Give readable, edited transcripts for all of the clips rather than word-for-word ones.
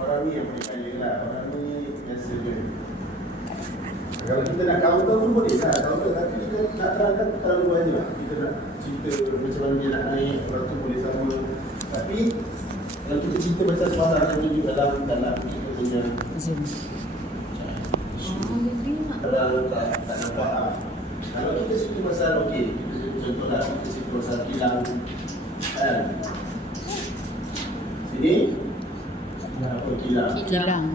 orang ni yang paling kaya lah. Orang ni biasa je. Kalau kita nak counter pun boleh lah counter, tapi kita nak terangkan terlalu banyak. Kita nak cerita macam mana dia nak naik, orang tu boleh sama. Tapi kalau kita cerita macam suara yang tunjuk dalam kita punya kalau tak nampak lah. Kalau kita cerita pasal okey, kita contohlah kita cerita pasal kilang kan. Sini apa kilang? Kilang.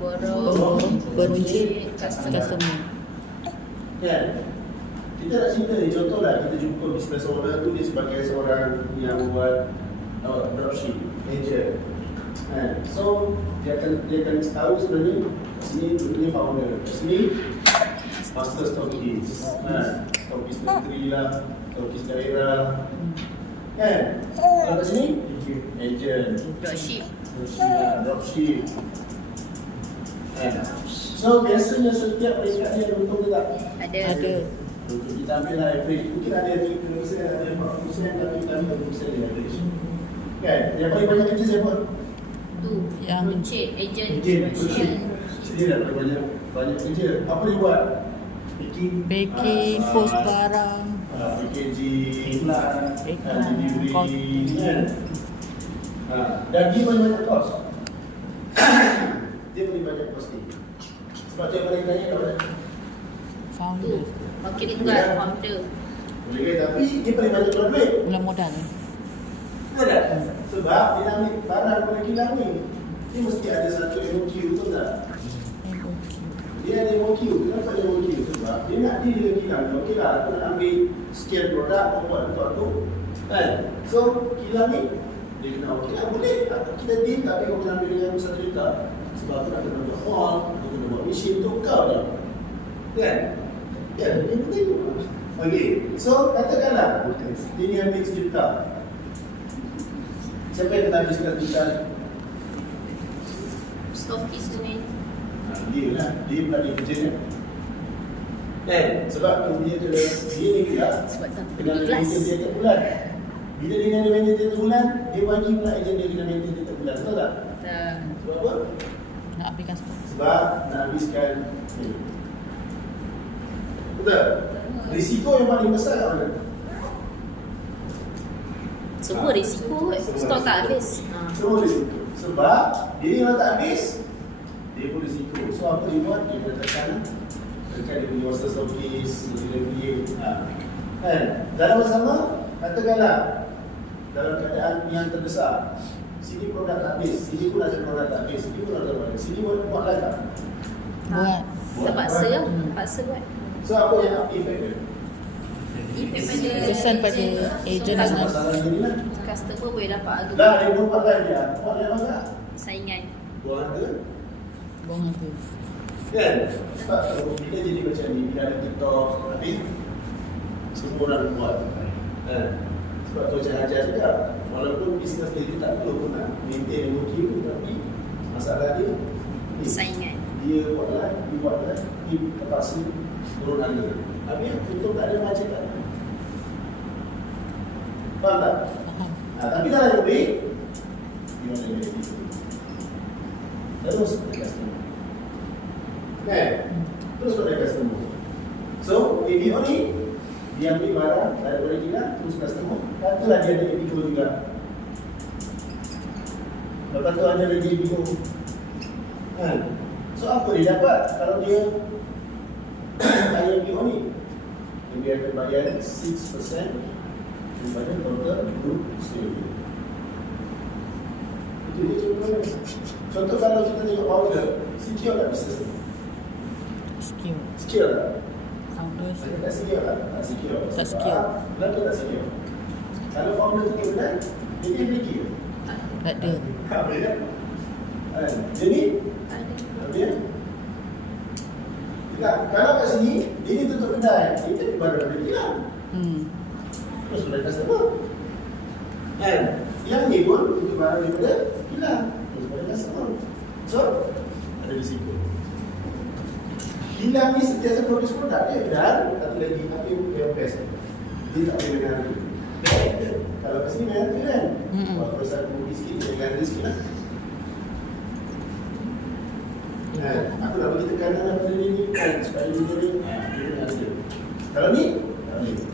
Borong, beruncit, customer. Kan? Kita nak cerita ni, contohlah kita jumpa business owner tu dia sebagai seorang yang buat dropship, agent. So dia akan tahu sebenarnya sini dulunya founder, sini master stockist, stockist menteri lah, stockist daerah, kan? Kalau kat sini agent, dropship. So biasanya setiap peringkat ni ada untung ke tak? Ada. Untuk kita ambil lah average, mungkin ada 30%, ada 40%, tapi kita ambil 20% dia average. Kan? Yang paling banyak kerja siapa? Yang Agent. Dia dah banyak kerja. Apa dia buat? Packing, post barang, packaging, delivery, iklan, dan dia banyak kos. Dia boleh banyak costing. Sebab tu yang paling banyak kat mana? founder, Boleh kan? Tapi dia paling banyak keluar duit. mula modal. Betul tak? Sebab dia nak ambil barang pada kilang ni, dia mesti ada satu MOQ, betul tak? Dia ada MOQ. Kenapa ada MOQ? Sebab dia nak deal dengan kilang. Okey lah, aku nak ambil sekian produk, aku buat untuk aku. Kan? So, kilang ni, dia kena okey lah, boleh. Kita deal, tapi kau kena ambil dengan satu juta. Sebab aku nak kena buat mall, aku kena buat mesin tu kau dah. Kan? Ya, dia penting. Okey, so katakanlah, dia ni ambil sejuta. Siapa yang kena habis sejuta? Stokis tu ni. Dia lah, dia pula dia kerja kan. Kan? Sebab dia ni kira Sebab tak kena pergi kelas. maintain dia tiap bulan. Bila dia kena maintain tiap bulan, dia wajib pula agent dia kena maintain tiap bulan. Betul tak? Sebab apa? Nak habiskan stok. Sebab nak habiskan ni. Betul? Risiko yang paling besar kat mana? Semua risiko stok tak habis. Semua risiko. Sebab dia kalau tak habis, dia pun risiko. So apa dia buat? Dia kena tekan dia punya master stockist, delivery. Kan? Dalam masa sama, katakanlah dalam keadaan yang terbesar, sini produk tak habis, sini pun ada produk tak habis, sini pun ada produk, sini buat lah tak? Buat. Terpaksa lah. Terpaksa buat. So apa yang effect dia? Effect pada Kesan pada agent Kan dan masalah ni lah. customer boleh dapat harga Dah dia buat kan dia, buat dia apa? saingan. Buat harga. buang harga. Kan? Sebab kalau kita jadi macam ni, bila ada TikTok, habis semua orang buat. Sebab tu macam ajar juga. Walaupun bisnes dia tak perlu pun nak maintain MOQ tu, tapi masalah dia ni, Saingan. dia buat live, dia terpaksa turun harga. Habis tutup tak ada macam tak. Faham tak? Tapi dah ada duit, dia masih ada duit. Terus pada customer. Kan? Terus pada customer. So, ABO ni dia ambil barang daripada kita, terus customer. Katalah dia ada ABO juga. Lepas tu ada lagi ABO. Kan? So, apa dia dapat kalau dia bayar ABO ni? Dia akan bayar 6% daripada total group sale. Itu dia contohnya. Contoh kalau kita tengok founder, secure tak bisnes ni? Skill. Secure tak? Founder. Saya tak secure tak? Tak secure. Tak secure. Kenapa tak secure? Kalau founder tu kebetulan, dia ni beli ke? Tak ada. Tak boleh kan? Jadi, Tak ada. dia tak, kalau kat sini, dia ni tutup kedai, dia jadi barang daripada kilang. Terus pada customer. Kan? Yang ni pun tutup barang daripada kilang. Terus pada customer. So, ada risiko. Kilang ni sentiasa produce produk dia dan satu lagi, apa yang best? Dia tak boleh dengan harga. Kalau kat sini dengan harga kan? Kalau perusahaan kopi sikit, dia dengan harga sikit lah. Aku nak bagi tekanan apa ni kan supaya dia ni dia ada dia. Kalau ni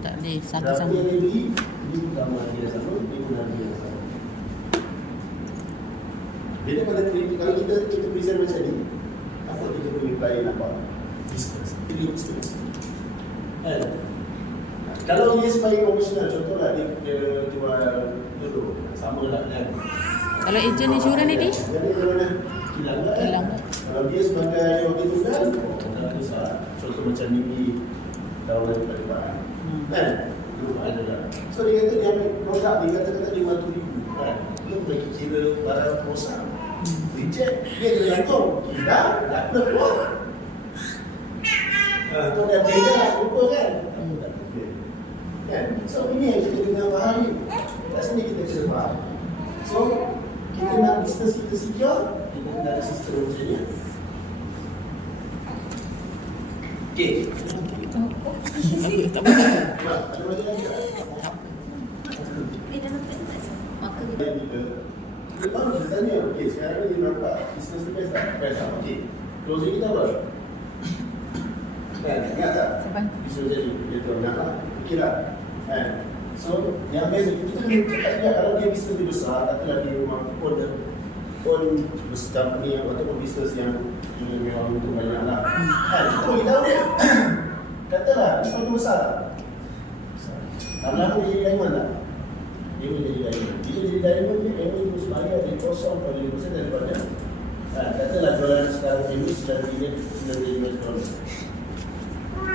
Tak boleh. Satu Berapa sama. yang dia beli, dia pun sama dia sama, dia pun harga yang sama. Jadi pada kalau kita present macam ni, apa kita punya klien nampak? Business. Pilih business. Kalau dia sebagai profesional, contohlah dia jual dulu, sama lah kan. Kalau ejen insurans ni, Di? Jadi dia mana? Kilang kan? Kilang. Kalau dia sebagai wakil tunggal, tak kisah. Contoh macam ni, tahun depan. Kan? Belum ada lah. So dia kata dia ambil produk, dia kata-kata RM50,000 kan? Belum lagi kira barang rosak. Reject, dia kena gantung. Dah, tak pernah keluar. Tu dia beda, lupa kan? Tak beda. Kan? So ini yang kita kena fahami. Kat sini kita kena faham. So, kita nak bisnes kita secure, kita kena ada sistem macam ni. Okay. Tak boleh. Ada macam lagi tak? Ni dah nampak tak? Maka dia Dia baru kita tanya, okay, sekarang ni dia nampak bisnes tu best tak? Best tak? Okay. Closing kita apa? Kan, ingat tak? Abang. Bisnes jadi, dia tahu nak lah. Okay lah. Kan? So, yang best, kita kena cakap juga kalau dia bisnes dia besar, katalah dia memang own company ataupun bisnes yang memang untuk banyak lah. Kan? Kita bagi tahu dia. Katalah, bisnes tu besar tak? Kalau aku dia jadi diamond tak? Dia boleh jadi diamond. Bila jadi diamond, dia terus bayar, dia kosong pada 5% daripada katalah jualan sekarang ini secara unit $9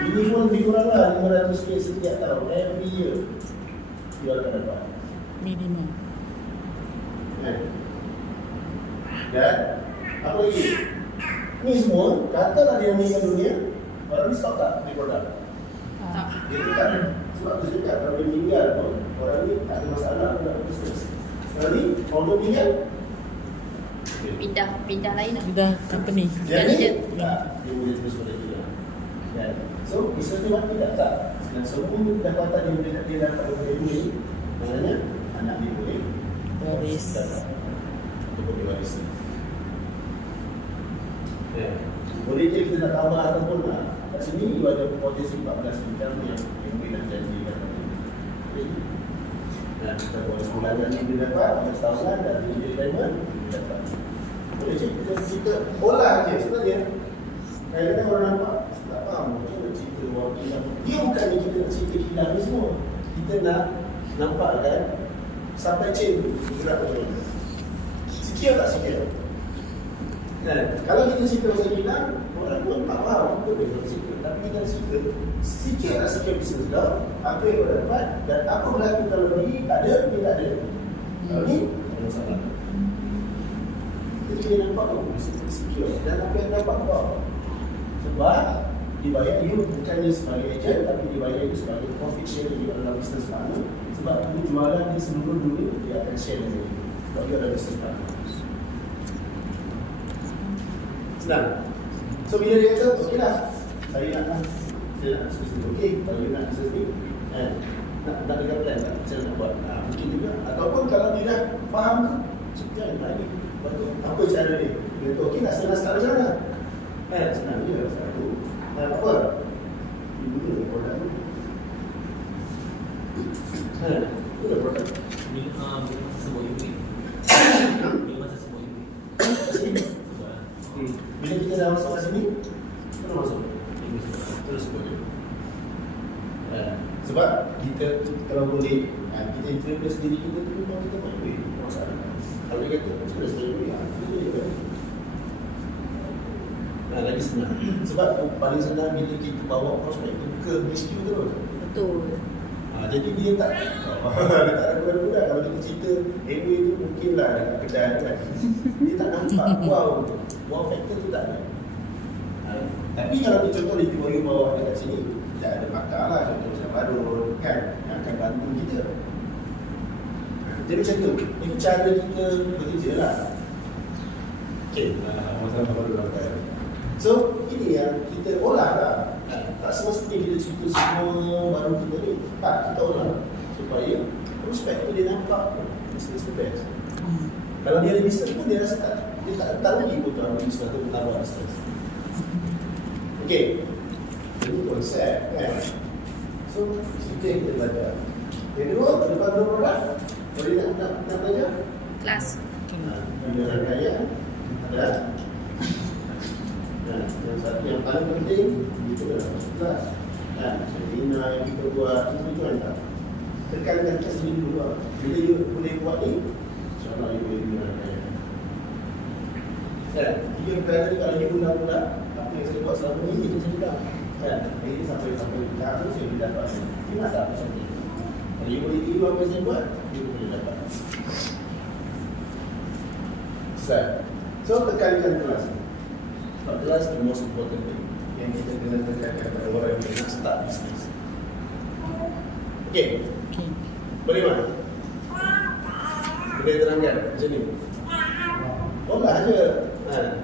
ini pun lebih kurang lah RM500 setiap tahun, every year dia akan dapat. Minimum. Dan apa lagi? Ni semua, katalah dia meninggal dunia, orang ni stop tak beli produk? tak. Dia tak. Sebab tu saya cakap, kalau dia meninggal pun, orang ni tak ada masalah dalam bisnes. Orang ni, kalau dia meninggal, Pindah lain lah. Dah company. jadi dia. dia boleh terus pada dia. Kan? So, bisnes ni mati tak? Dan semua pendapatan yang dia dapat daripada ini, maknanya anak dia boleh Waris. ataupun diwarisi. Boleh je kita nak tambah ataupun kat sini dia ada potensi 14 bintang yang boleh nak janjikan. Dan kita buat sebulan ni dia dapat, setahunan dan dia jadi diamond, dia dapat. Boleh je kita olah je sebenarnya. Kadang-kadang orang nampak tak faham macam mana cerita orang hilang. Dia bukannya kita nak cerita hilang ni semua. Kita nak nampak kan sampai chain tu bergerak macam mana. Secure tak secure? Kan? Kalau kita cerita pasal hilang, orang pun tak faham apa dia nak cerita. Tapi kita cerita secure tak secure bisnes kau, apa yang kau dapat dan apa berlaku kalau ni ada, ni tak ada. Kalau ni, tak ada masalah. Jadi dia nampak tu, bisnes secure dan apa yang dapat kau. Sebab dibayar you bukannya sebagai ejen, tapi dibayar you sebagai profit sharing di dalam bisnes partner. Sebab kamu jualan di seluruh dunia, dia akan share dengan you. Sebab you ada bisnes partner. Senang. So bila dia kata, okey lah, saya nak bisnes ni. Okey, kalau you nak bisnes ni, nak dengar plan tak? Macam nak buat? Mungkin juga. Ataupun kalau dia dah faham tu, jangan lagi. Apa cara dia? Dia kata, okey lah, senang start macam mana? Senang je, satu. Apa? Ibu dia produk tu. Itu dah produk. Semua unit. Masa semua unit. Bila kita dah masuk kat sini, kita dah masuk. Terus boleh. Sebab kita kalau boleh, kita introduce diri kita tu memang kita main duit. Masalah. Kalau dia kata, macam mana sebenarnya duit? Kita je kan. Lagi senang. Sebab paling senang bila kita bawa prospek tu ke HQ terus. Betul. Jadi dia tak dia tak ada guna-guna. Kalau kita cerita area tu mungkinlah dekat kedai kan. Dia tak nampak wow factor tu tak ada. Tapi kalau kita contoh di Timur bawah dekat sini, tidak ada pakar lah, contoh macam Barun kan, yang akan bantu kita. Jadi macam tu, ini cara kita bekerja lah. Okay, masalah baru lah kan. So, ini yang kita olah lah. Tak semestinya kita cerita semua baru kita ni. Tak, kita olah supaya prospek tu dia nampak business tu best. Kalau dia ada distance pun dia rasa dia tak lagi pun tuan bagi sesuatu pengaruh distance. Okey. Ini konsep kan. So, kita yang kita belajar. Yang kedua, lepas dua produk, boleh nak belajar? Kelas. Belajar rangkaian ada. Yang satu yang paling penting itu adalah kelas. Seminar yang kita buat itu tujuan tak? Tekankan kelas ini dulu. Bila you boleh buat ni, insyaAllah you boleh bina rangkaian. Tiga perkara ni kalau you guna-guna apa yang saya buat selama ni, kita juga. Jadi sampai kita tu saya boleh dapat. Ini masalah pasal ni. Kalau you boleh tiru apa yang saya buat, you boleh dapat. So tekankan kelas. Sebab kelas the most important thing yang kita kena tekankan pada orang yang nak start bisnes. Okey. Okey. Boleh tak? Boleh terangkan macam ni? Oh lah aja.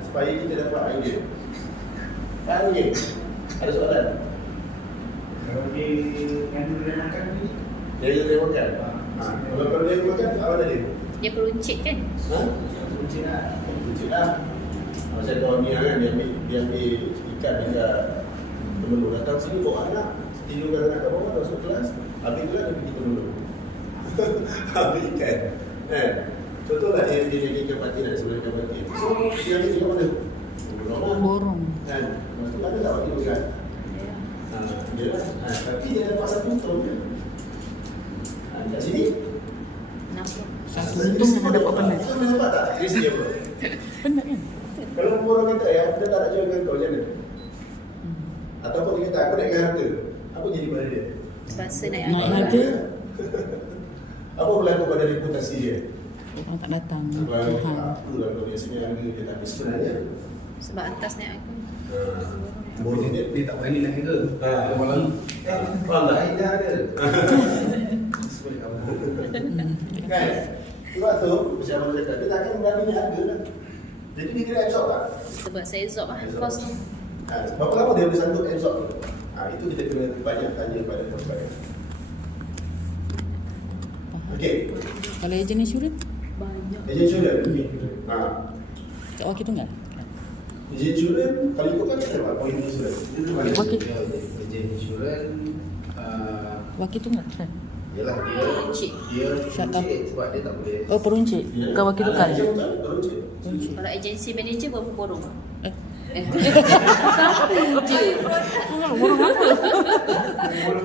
Supaya kita dapat idea. Faham okey? Ada soalan? Kalau dia yang dia makan ni, Dia makan? Kalau dia makan, apa mana dia? Dia peruncit kan? kucing lah. Kecil lah. Macam kawan Mia kan, dia ambil ikan dekat Temenloh. Datang sini bawa anak, tidur anak kat bawah, masuk kelas. Habis kelas dia pergi Temenloh. Habis ikan. Contohlah dia jadi ikan patin dan sebelah ikan patin. So, dia ambil ikan mana? Borong. Kan? Lepas tu ada tak waktu makan? Dia lah. Tapi dia dapat satu ton je. Kat sini, Satu untung memang dapat penat. kita boleh dapat tak? Risk dia apa? Penat kan? Kalau orang kata, dia tak nak jual dengan kau, macam mana? Ataupun dia kata, aku naikkan harga. Apa jadi pada dia? Terpaksa naik Naik harga. harga. Apa berlaku pada reputasi dia? Orang tak datang. Tuhan. Tuhan. Itulah kalau biasanya harga dia tak sebenarnya. Sebab atas naik harga. Boleh dia. Dia tak berani nak harga. Dia malah Faham tak? dah ada. Sebab Kan? Sebab tu, macam mana cakap, dia takkan berani naik harga kan? Jadi dia kena absorb tak? Sebab saya absorb lah kos tu. Berapa lama dia boleh sanggup absorb tu? Itu kita kena banyak tanya pada provider. Okey. Kalau ejen insurans, Banyak. Ejen insurans. kat wakil tunggal. Ejen insurans, kalau ikutkan kita dapat poin insurans. Dia tu mana? Wakil. ejen insurans Wakil tunggal kan? yalah Encik. dia Shut up. encik sebab dia tak boleh. Oh, peruncit. Bukan wakil tunggal. Ejen betul? Peruncit. Peruncit. Kalau agensi manager berapa borong? Eh, Je. borong apa?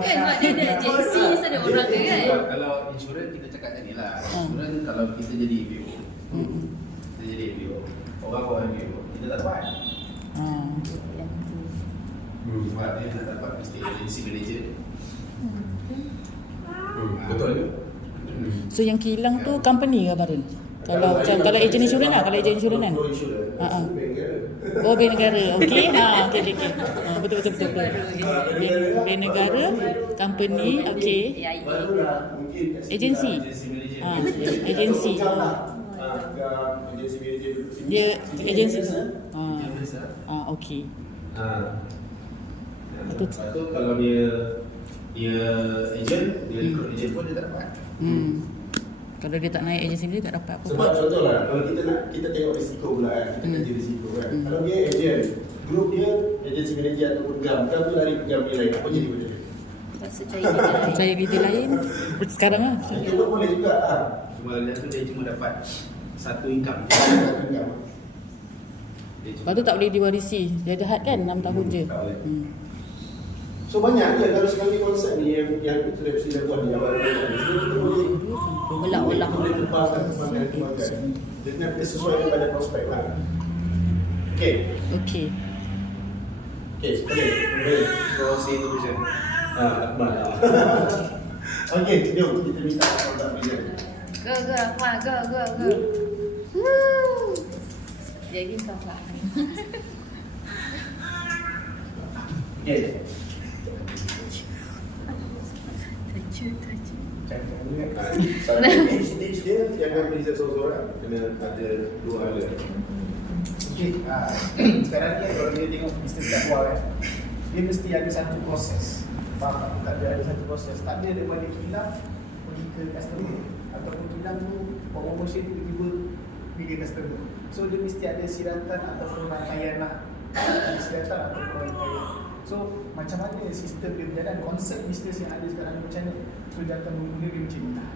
Kan mak dia ada agensi, so ada orang ke kan? Kalau insurans kita cakap tadi lah. Insurans kalau kita jadi APO, kita jadi APO, orang bawa APO, kita tak dapat. Sebab dia nak dapat mesti agensi manager. Betul ke? So yang kilang tu company ke Barun? Kalau ejen insurans lah, kalau ejen insurans kan. Oh, bank negara. Okey. Okey. Betul. Bank negara, company, okey. Agensi. Agensi. Dia agensi. Okey. Lepas tu kalau dia ejen, dia ikut ejen pun dia tak dapat. Kalau dia tak naik agensi dia tak dapat apa. Sebab contohlah, kalau kita tengok risiko pula kan, kita kaji risiko kan. Kalau dia ejen, grup dia agensi manager ataupun gam tu lari ke gam dia lain, apa jadi benda dia? Rasa cari dia lain. Saya leader lain sekarang lah. Itu pun boleh juga. Cuma dia tu dia cuma dapat satu income. Gam. Lepas tu tak boleh diwarisi. Dia ada had kan 6 tahun je. Tak boleh. So banyak je kalau sekarang ni konsep ni yang sudah buat di awal tadi. Kita boleh Olah-olah. boleh kembangkan. Dengan sesuai kepada prospek lah. Okey. Okey. Boleh. So say tu macam Akmal. Okey, jom kita minta kontak dia. Go, Akmal, go. Jadi kau lah. Okey. Tips dia jangan beli seorang-seorang, kena ada dua hal. okey, sekarang ni kalau dia tengok bisnes kat luar kan, dia mesti ada satu proses. Faham tak? Tak ada satu proses. Tak ada daripada kilang pergi ke customer ataupun kilang tu promotion tiba-tiba UK customer. So dia mesti ada siratan ataupun rangkaian lah. Ada siratan ataupun rangkaian. So macam mana sistem dia berjalan, konsep bisnes yang ada sekarang macam mana. So dia akan bermula dia macam ni lah.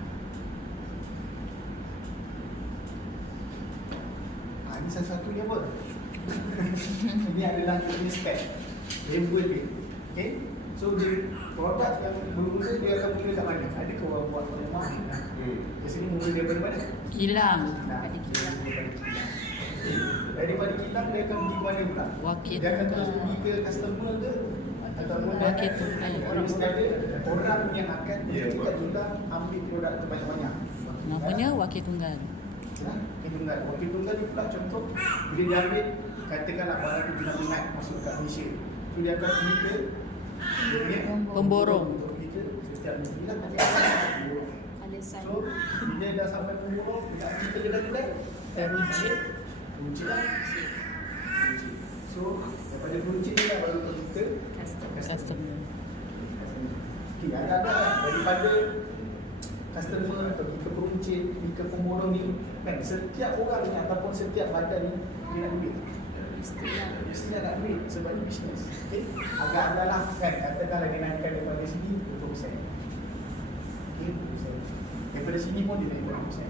Ini salah satunya pun. Ini adalah dia punya spec, label dia. Okay. So dia produk yang bermula dia akan mula kat mana? Adakah orang buat rumah? Biasanya mula daripada mana? Kilang. Daripada kilang. Daripada kilang dia akan pergi mana pula? Wakil. Dia akan terus pergi ke customer ke? Ataupun Wakil tu. orang mesti ada orang yang akan ketika kilang ambil produk tu banyak-banyak. Namanya wakil tunggal. Wakil tunggal. Wakil tunggal ni pula contoh bila dia ambil, katakanlah barang tu kena minat masuk kat Malaysia. So dia akan pergi ke dia punya Pemborong. untuk pergi ke setiap negeri lah. Ada sign. So bila dah sampai pemborong, dia nak pergi ke kedai-kedai, Teruji. Teruji lah. So daripada teruji ni lah baru pergi ke Customer. Okay, ada daripada customer atau pergi ke peruncit, pergi ke pemborong ni, kan setiap orang ni ataupun setiap badan ni dia nak duit. Mesti nak duit sebab ni bisnes. Okay? Agak ada lah kan, katakanlah dia naikkan daripada sini 20%. Okay, 20%. Daripada sini pun dia naik 20%.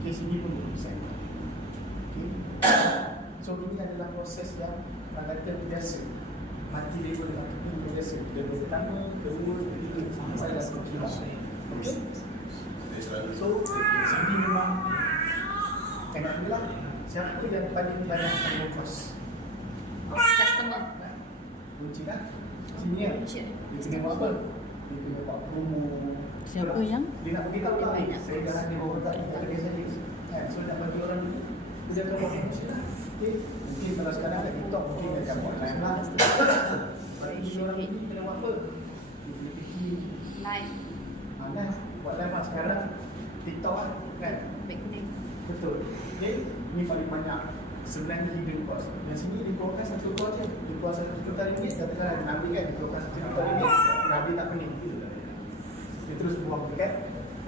Okay, sini pun 20%. Okay. So ini adalah proses yang orang kata biasa. Mati level marketing biasa. Level pertama, kedua, ketiga, sampai dah sekilas. Okay. So sini memang kena bilang siapa yang paling banyak tanggung kos? Customer. Kunci lah. Sini lah. Dia kena buat apa? Dia kena buat promo. Siapa yang? Dia nak beritahu lah, saya dah ada bawa tak kerja saya. Kan? So nak bagi orang dia akan buat promotion lah. Okay. Mungkin kalau sekarang kat TikTok mungkin dia akan buat live lah. Bagi orang ni kena buat apa? Dia kena fikir. Live. Live. Buat live lah sekarang. TikTok lah. Kan? Background. Betul. Okay. Ini paling banyak 9 hidden cost. Yang sini dikeluarkan 1 juta je. Dia keluar 1 juta ringgit, katakan ada Nabi kan, dikeluarkan 1 juta ringgit, Nabi tak pening. Dia terus buang dekat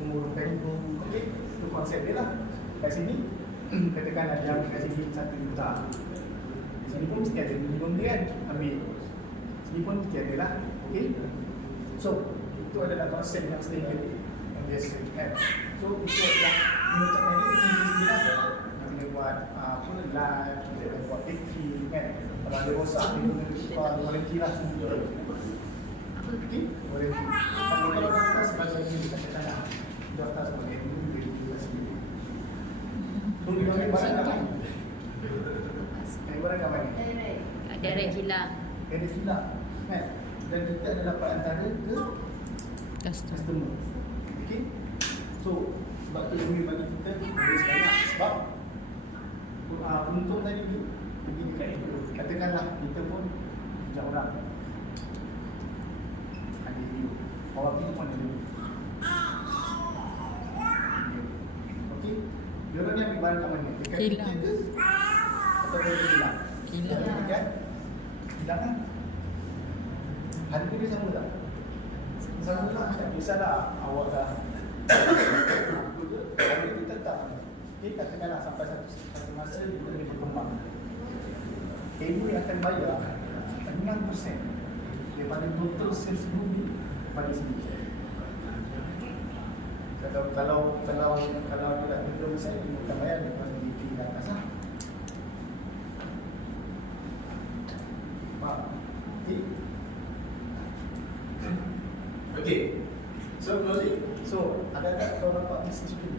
pemurung tadi. Okey, itu konsep dia lah. Kat sini, katakan ada yang kat sini 1 juta. Di sini pun mesti ada minimum dia kan, ambil. Sini pun mesti ada lah. Okey. So, itu adalah konsep yang standard yang biasa kan. So, itu adalah macam tadi di sini lah. Kita buat apa live, kita buat TV kan. Kalau ada rosak, kita guna warranty lah semua. Okey, warranty. Kalau daftar sebagai ini katakan lah, daftar sebagai ini dia juga sendiri. So, dia ambil barang kat mana? Ambil barang kat mana? Direct kilang. Ada silap kan. Dan kita adalah perantara ke customer. Okey. So, sebab tu duit bagi kita harus banyak. Sebab untung tadi tu pergi dekat itu. Katakanlah kita pun ajak orang ada review. Orang tu pun ada review. Okey. Dia orang ni ambil barang kat mana? Dekat Kilang. kita ke? Atau dekat kilang? Kilang. Dekat kilang kan? Harga dia sama tak? Sama tak? Tak kisahlah awak dah harga dia tetap. Okay, katakanlah sampai satu masa dia boleh berkembang. Ibu yang akan bayar 6% daripada total sales bumi pada sini. Kalau dia dah belum saya, dia akan bayar daripada di atas lah. Faham? Okay. Okay. So closing. So, ada kau dapat bisnes tu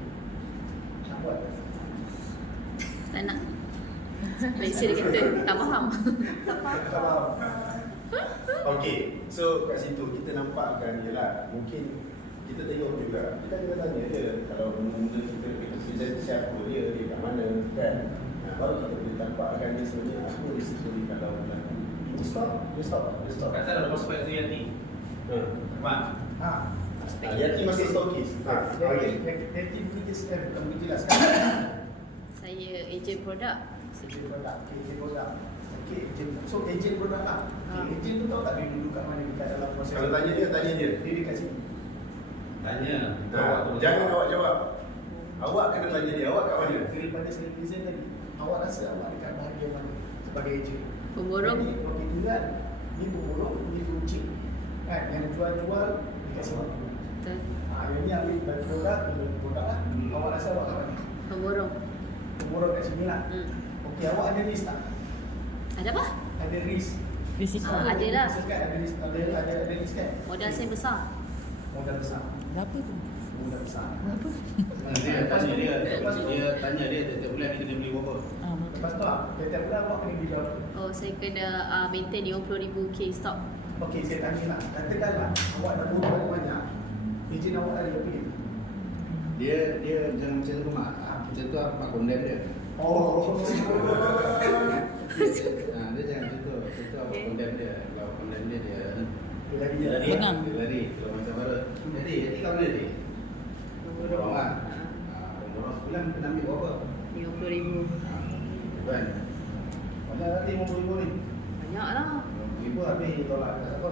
nak buat? Tak nak. Malaysia dia kata tak faham. Tak Tak faham. Okay. So kat situ kita nampakkan je lah. Mungkin kita tengok juga. Kita kena tanya je. Kalau mula-mula kita present siapa dia kat mana kan. Baru kita boleh tampakkan dia sebenarnya apa risiko dia kalau berlaku. Dia stop. Kata ada prospek tu yang ni. Mak. Yati masih stokis. Okay. Yati begitu bukan begitu lah sekarang. Saya ejen produk. Ejen produk. Okay, so ejen produk lah. Ejen tu tahu tak dia duduk kat mana dekat dalam proses? Kalau tanya dia. Dia dekat sini. Tanya. Jangan awak jawab. Awak kena tanya dia. Awak kat mana? Daripada tanya saya netizen tadi, awak rasa awak dekat bahagian mana sebagai ejen? Pemborong. Jadi, okey tinggal ni pemborong, ni kucing. Kan yang jual-jual dikasih waktu. Betul. Yang ni ambil bagi produk lah. Awak rasa awak kat mana? Pemborong. Pemborong kat sini lah. Okey, awak ada risk tak? Ada apa? Ada risk. Risiko. Ada lah. Kan ada risk, ada risk kan? Modal saya besar. Modal besar. Berapa tu? Modal besar. Berapa? Dia tanya dia setiap bulan dia kena beli berapa. Lepas tu tiap bulan awak kena beli berapa? Oh, saya kena maintain 50,000 K stok. Okey, saya tanya lah. Katakanlah awak dah berapa banyak, ejen awak ada berapa ni? Dia jangan macam tu mak. Macam tu apa condemn dia. Oh. Dia jangan macam tu. Macam tu apa condemn dia. Kalau condemn dia Dia lagi dia lari. Benang. Dia lari. Kalau macam mana? Jadi kau boleh ni. Pemborong kan. Pemborong sebulan kena ambil berapa? 50,000. Kan? Banyak lagi 50,000 ni. Banyak lah. 50,000 habis tolak kat apa?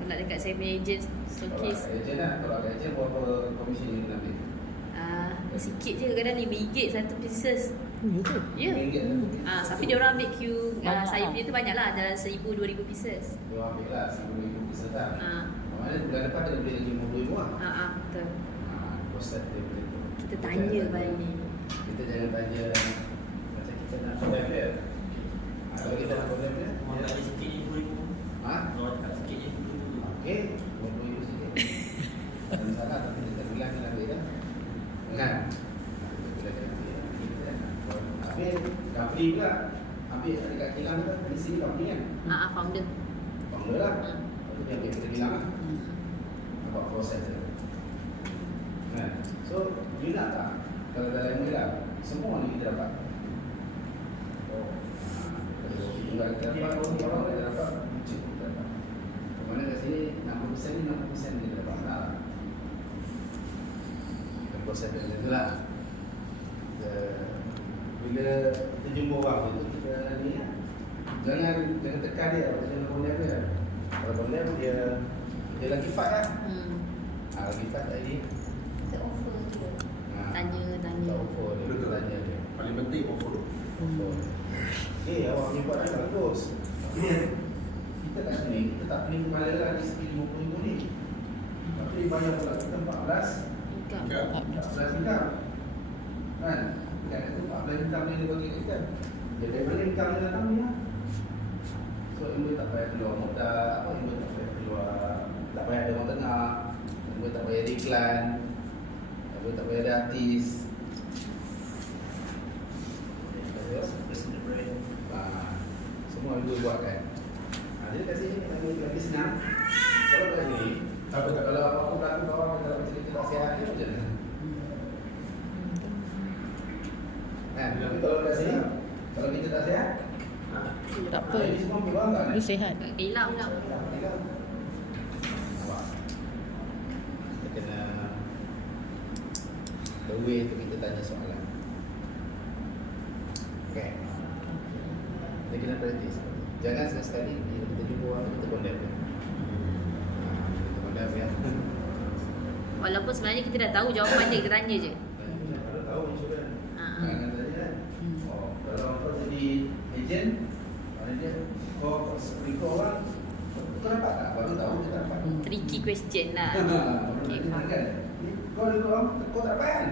Tolak dekat saya punya agent stokis. Tolak ejen lah. Tolak kat ejen berapa komisi yang kena ambil? Sikit je, kadang RM5 satu pieces. Ya ke? Ya. RM5. Tapi dia orang ambil queue Banyak saya lah. punya tu banyak lah, dalam 1,000-2,000 pieces. Dia ambil lah 10,000 pieces lah. Ah. Maknanya bulan depan dia boleh lagi 50,000 lah. Betul. Proses dia boleh tu. Kita tanya balik. Kita jangan tanya macam kita nak condemn dia. Kalau kita nak condemn dia, Orang tak ada sikit je 20,000. ha? Orang tak sikit je 20,000. Okey, 20,000 sikit. Tak ada masalah, tapi kita bilang kena ambil dah. Kan? Kita kena ambil. Habis, company pula. Ambil dekat kilang tu, di sini company kan? Founder. Founder lah. Lepas tu dia ambil kita bilang lah. Nampak proses dia. Kan? So, you nak tak? Kalau dalam ni lah, semua ni kita dapat. Kalau tinggal kita dapat, orang kita dapat, lucu kita dapat. Mana kat sini, 60% ni 60% kita dapat lah. Kita proses dia macam tu lah. Bila kita jumpa orang tu, kita ni lah. Jangan tekan dia, jangan condemn dia. Kalau condemn dia lagi fight lah. Lagi fight tak ini. Kita offer je. Tanya. Tak offer dia, kita tanya dia. Paling penting offer. Awak punya buat ni bagus. Tapi kita kat sini, kita tak pening kepala lah di segi 50,000 ni. Tapi bayar pula kita 14 Income. 14 income. Kan? Kan itu 14 income ni dia bagi kita. Dia daripada income dia datang ni lah. So, ibu tak payah keluar modal, ibu tak payah keluar, tak payah ada orang tengah, ibu tak payah ada iklan, ibu tak payah ada artis. Semua ibu buat kan. Jadi kat sini lagi senang. Kalau kat sini, kalau apa-apa berlaku kawan kalau macam kita tak sihat ni macam mana? Kan? Tapi kalau kat sini, kalau kita tak sihat, Tak apa. ini semua peluang kan? Dia sihat. Hilang pula. Nampak? Kita kena the way tu kita tanya soalan. Okay. Kita kena practice. Jangan sekali-sekali bila kita jumpa orang kita condemn dia. Kita condemn ya. Walaupun sebenarnya kita dah tahu jawapan dia, kita tanya je. Kalau tahu insurans. Ah. Jangan tanya kan. Kalau kau jadi ejen, mana dia kau seperti kau orang, kau dapat tak? Baru tahu dia tak dapat. Tricky question lah. Okay, faham. Kan? Kau ada orang, kau tak dapat kan?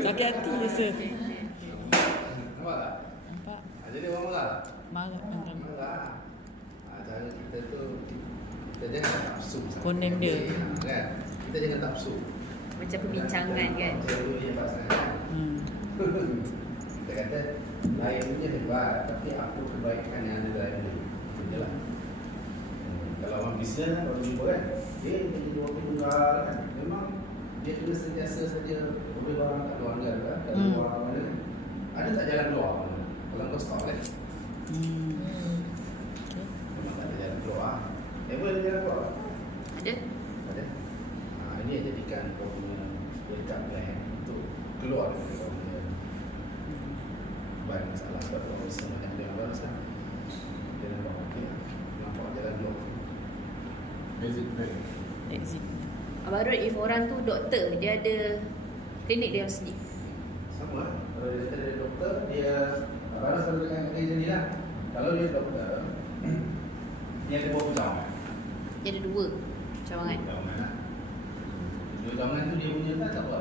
Sakit hati je sir. Nampak tak? Nampak? Jadi orang marah. Marah. Marah. Cara kita tu, kita jangan nafsu. Condemn dia. Kan? Kita jangan nafsu. Macam perbincangan kan. Macam dia pasangan. Kita kata lain punya hebat, tapi apa kebaikan yang ada dalam dia. Itulah. Kalau orang bisnes, kalau jumpa kan, dia jadi dua tunggal kan. Memang dia kena sentiasa saja boleh barang kat luar negara kan. Kat luar mana kan. Ada tak jalan keluar? Kalau kau stop kan. Memang tak ada jalan keluar. Boleh ada jalan keluar? Ada? Ada. Ini yang jadikan kau punya backup plan untuk keluar dari kau punya banyak masalah. Sebab kalau Islam banyak dia orang sekarang, dia nampak okey, nampak jalan keluar. Exit plan. Exit. Abang Rod, if orang tu doktor, dia ada Klinik dia sendiri. Sama lah. Kalau dia kata dia doktor, dia Abang selalu dengan kerja ni lah. Kalau dia doktor, dia ada berapa cawangan? Dia ada 2 cawangan. Cawangan lah. 2 cawangan tu dia punya tak apa?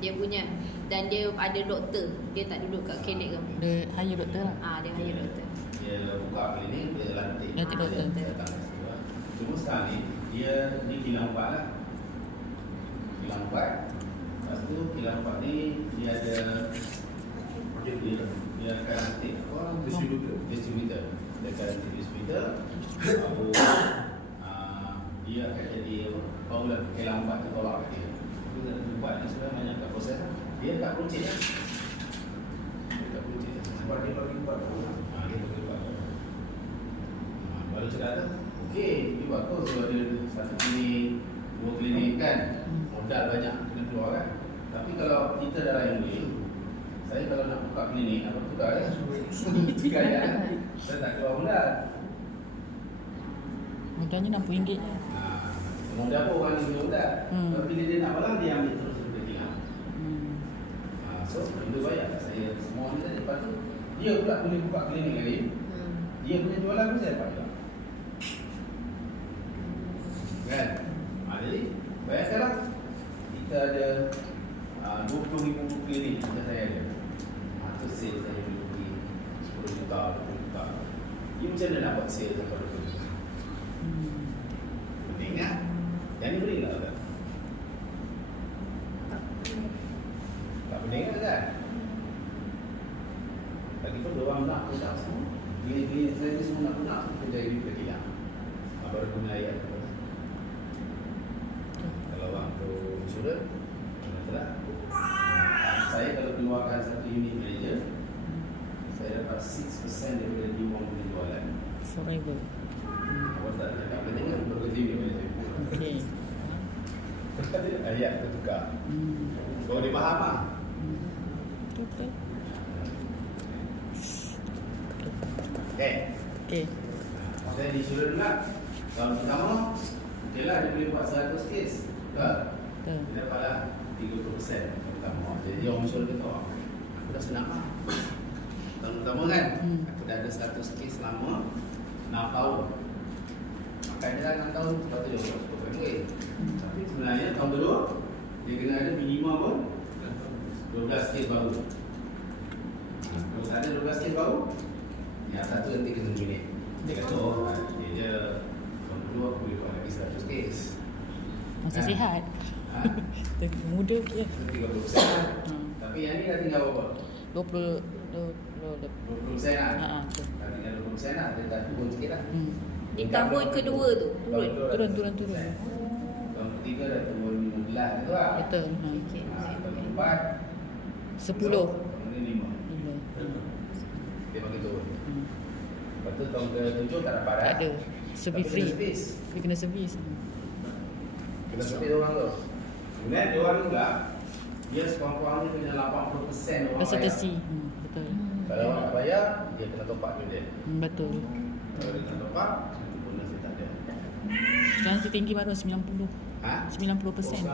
Dia punya. Dan dia ada doktor. Dia tak duduk kat klinik ke. Dia hire doktor lah. Dia hire doktor. Dia buka klinik, dia lantik. Lantik doktor. Dia datang kat situ lah. Cuma sekarang ni, dia ni kilang 4 lah. Kilang 4. Lepas tu kilang 4 ni, dia ada dia akan lantik distributor. Dia akan lantik distributor. Baru dia akan jadi apa? Barulah kilang 4 tu tolak kat dia. Dia tak ada buat ni sebenarnya banyak kat proses lah. Dia tak projek lah. Dia tak projek lah. Sebab dia bagi buat. Dia bagi buat. Baru cakap tu, okey, dia buat tu sebab dia 1 klinik, 2 klinik kan. Modal banyak kena keluar kan. Tapi kalau kita darah yang boleh, saya kalau nak buka klinik, apa tukar ya? Tiga ya. Saya tak keluar modal. Modalnya RM60 je. Modal pun orang ni modal. Tapi bila dia nak balang, dia ambil terus daripada kilang. So, dia bayar saya semua ni tadi. Lepas tu, dia pula boleh buka klinik lagi. Dia punya jualan pun saya dapat juga. Kan? Jadi, bayangkanlah. Kita ada 20,000 klinik kita saya ada. Itu sale saya boleh pergi 10 juta, 20 juta. Dia macam mana nak buat sale sampai 20 juta? Pening kan? Yang ni pening tak? Tak pening kan? Lagipun diorang nak produk semua. Klinik-klinik saya ni semua nak produk. Kita jadi kita kilang. Baru guna ayat. Kalau orang tu insurans, betul. Saya kalau keluarkan satu unit manager, saya dapat 6% daripada dia orang punya jualan. Forever. Awak tak cakap apa ni kan? Berkerja unit manager. Okey. Ayat tu tukar. Baru dia faham lah. Betul. Okay. Okey. Saya di insurans juga. Tahun pertama, okey lah dia boleh buat 100 kes. Betul? Betul. Dia dapatlah 30% pertama. Jadi orang insurans kata, aku dah senang lah. Tahun pertama kan, aku dah ada 100 kes lama 6 tahun. Makan dia dah 6 tahun, sebab tu dia buat 10 duit. Tapi sebenarnya tahun kedua, dia kena ada minimum pun 12 kes baru. Kalau tak ada 12 kes baru, yang satu nanti kena minit. Dia kata, dia tahun kedua aku boleh buat lagi 100 kes. Masih Kan? sihat. Muda okey. 30%. Tapi yang ni dah tinggal berapa? 20 20% lah. betul. Dah tinggal 20% lah. Dia dah turun sikit lah. Di tahun kedua tu turun. Turun. Tahun ketiga dah turun 15 tu lah. Betul. Okey. Tahun keempat 10. tahun ni 5. Dia bagi turun. Lepas tu tahun ke-7 tak dapat Tak dah. ada. Servis Tapi free. kena servis. Dia kena servis. Kena servis orang tu. Kemudian dia orang juga, dia sekurang-kurangnya kena 80% orang Pasal bayar. tersi. Betul. Kalau orang tak bayar, dia kena top up duit dia. Betul. Kalau dia kena top up, bonus dia tak ada. Sekarang tertinggi baru 90. Ha? 90%.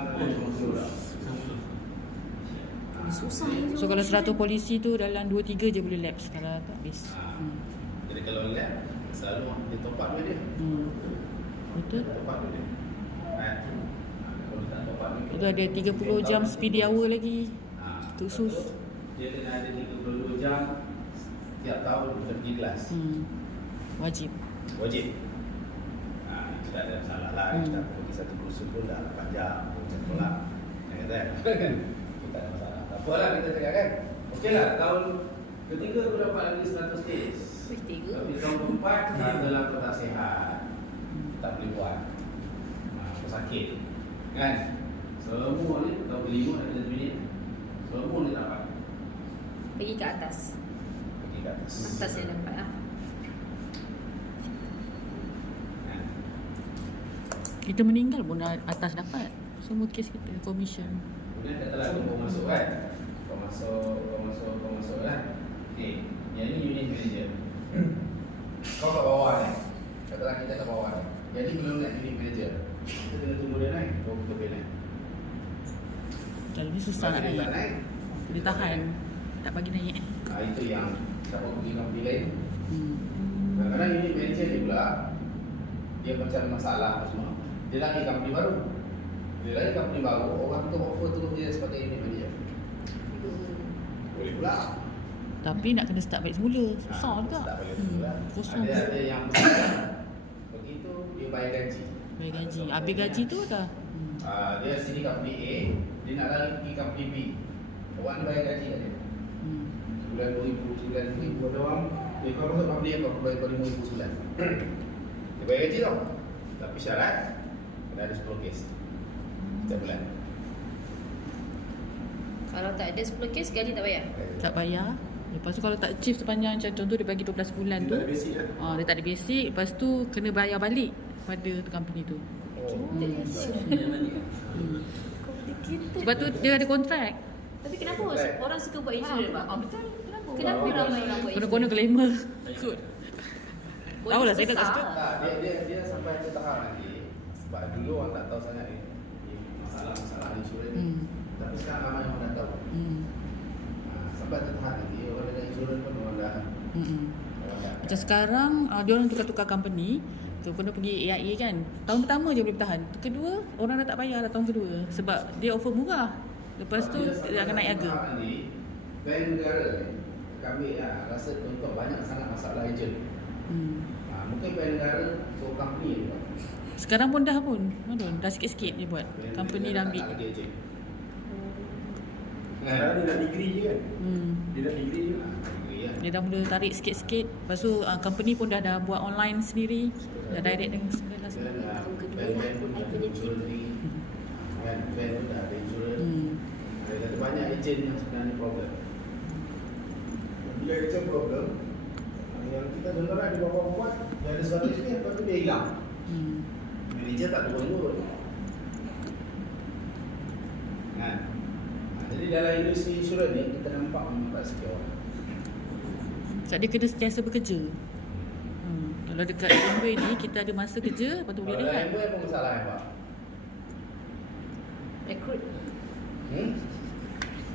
Susah. So kalau 100 polisi tu dalam 2-3 je boleh lapse kalau tak habis. Jadi kalau lab, selalu dia top up duit dia. Betul. Top up duit dia. Kan? Kalau dia tak top up duit Itu ada 30 jam speedy hour lagi. Lepas Khusus. tu, dia kena ada 32 jam setiap tahun untuk pergi kelas. Wajib. Wajib. Itu tak ada masalah lah. Kita pergi satu kursus pun dah 8 jam. Macam tu lah. Yang kata kan? Itu tak ada masalah. Tak apalah kita cakap kan. Okey lah, tahun ketiga aku dapat lagi 100 kes. Ketiga. Tapi tahun keempat, adalah kau tak sihat. Tak boleh buat. Kau sakit. Kan? Semua ni, tahun kelima dah kena minit. Semua ni dapat. Pergi ke atas. Pergi ke atas. Atas yang dapat lah. Kan? Kita meninggal pun atas dapat. Semua kes kita commission. Kemudian katalah kau masuk kan. Kau masuk kan. Okay, yang ni unit manager. Kau kat bawah ni. Katalah kita kat bawah ni. Jadi belum nak unit manager. Kita kena tunggu dia naik. Baru kita boleh naik. Kalau ni susah nak Bagi dia tak naik. Dia tahan. Tak bagi naik. Itu yang dapat pergi company lain. Hmm. Kadang-kadang unit manager ni pula, dia macam masalah apa semua. Dia lagi company baru. Dia lagi company baru, orang tu offer terus dia sebagai unit manager. Boleh pula. Tapi nak kena start balik semula. Susah juga. Tak boleh pula. Kosong. Ada yang begitu dia bayar gaji. Bayar gaji. Habis gaji tu dah. Dia sini company A, dia nak lari pergi company B. Orang bayar gaji kat dia. Sebulan 2,000, sebulan 2,000 ada orang. Dia kalau masuk company A, kau bayar kau 5,000 sebulan. Dia bayar gaji tau. Tapi syarat kena ada 10 kes setiap bulan. Kalau tak ada 10 kes, gaji tak bayar? Tak bayar. Lepas tu kalau tak achieve sepanjang, macam contoh dia bagi 12 bulan Dia tu. tak ada basic lah. Dia tak ada basic. Lepas tu kena bayar balik pada tu company tu. Sebab tu dia ada kontrak. Tapi kenapa orang suka buat insurans, Pak? Betul. Kenapa ramai orang buat insurans? Konon-konon glamour. Kot. Polis Tahu lah, saya tak besar. suka. Tak, dia sampai ke tahap nanti. Sebab dulu orang tak tahu sangat ni masalah insurans ni. Tapi sekarang ramai orang dah tahu. Sampai ke tahap nanti orang dengan insurans pun orang dah. Macam sekarang dia orang tukar-tukar company. Tu kena pergi AIA kan. Tahun pertama je boleh bertahan. Tu kedua orang dah tak bayar dah tahun kedua sebab dia offer murah. Lepas tu dia akan naik harga. Bank negara ni kami rasa contoh banyak sangat masalah ejen. Mungkin bank negara so company juga. Sekarang pun dah dah sikit-sikit dia buat. Company dah ambil. Tak lagi ejen. Sekarang dia nak degree je kan. Dia nak degree je. Dia dah mula tarik sikit-sikit. Lepas tu company pun dah buat online sendiri. Dah direct dengan sebenarnya. Bank pun dah ada insurans ni. Bank pun dah ada insurans. Ada kata banyak ejen yang sebenarnya problem. Bila ejen problem, yang kita dengar di bawah buat, dia ada satu ni, lepas tu dia hilang. Manager tak turun-turun. Kan? Jadi dalam industri insurans ni kita nampak memang tak sikit orang. Sebab dia kena sentiasa bekerja. Kalau dekat Amway ni kita ada masa kerja, lepas tu boleh Kalau rehat. Amway apa masalah Pak? Rekrut.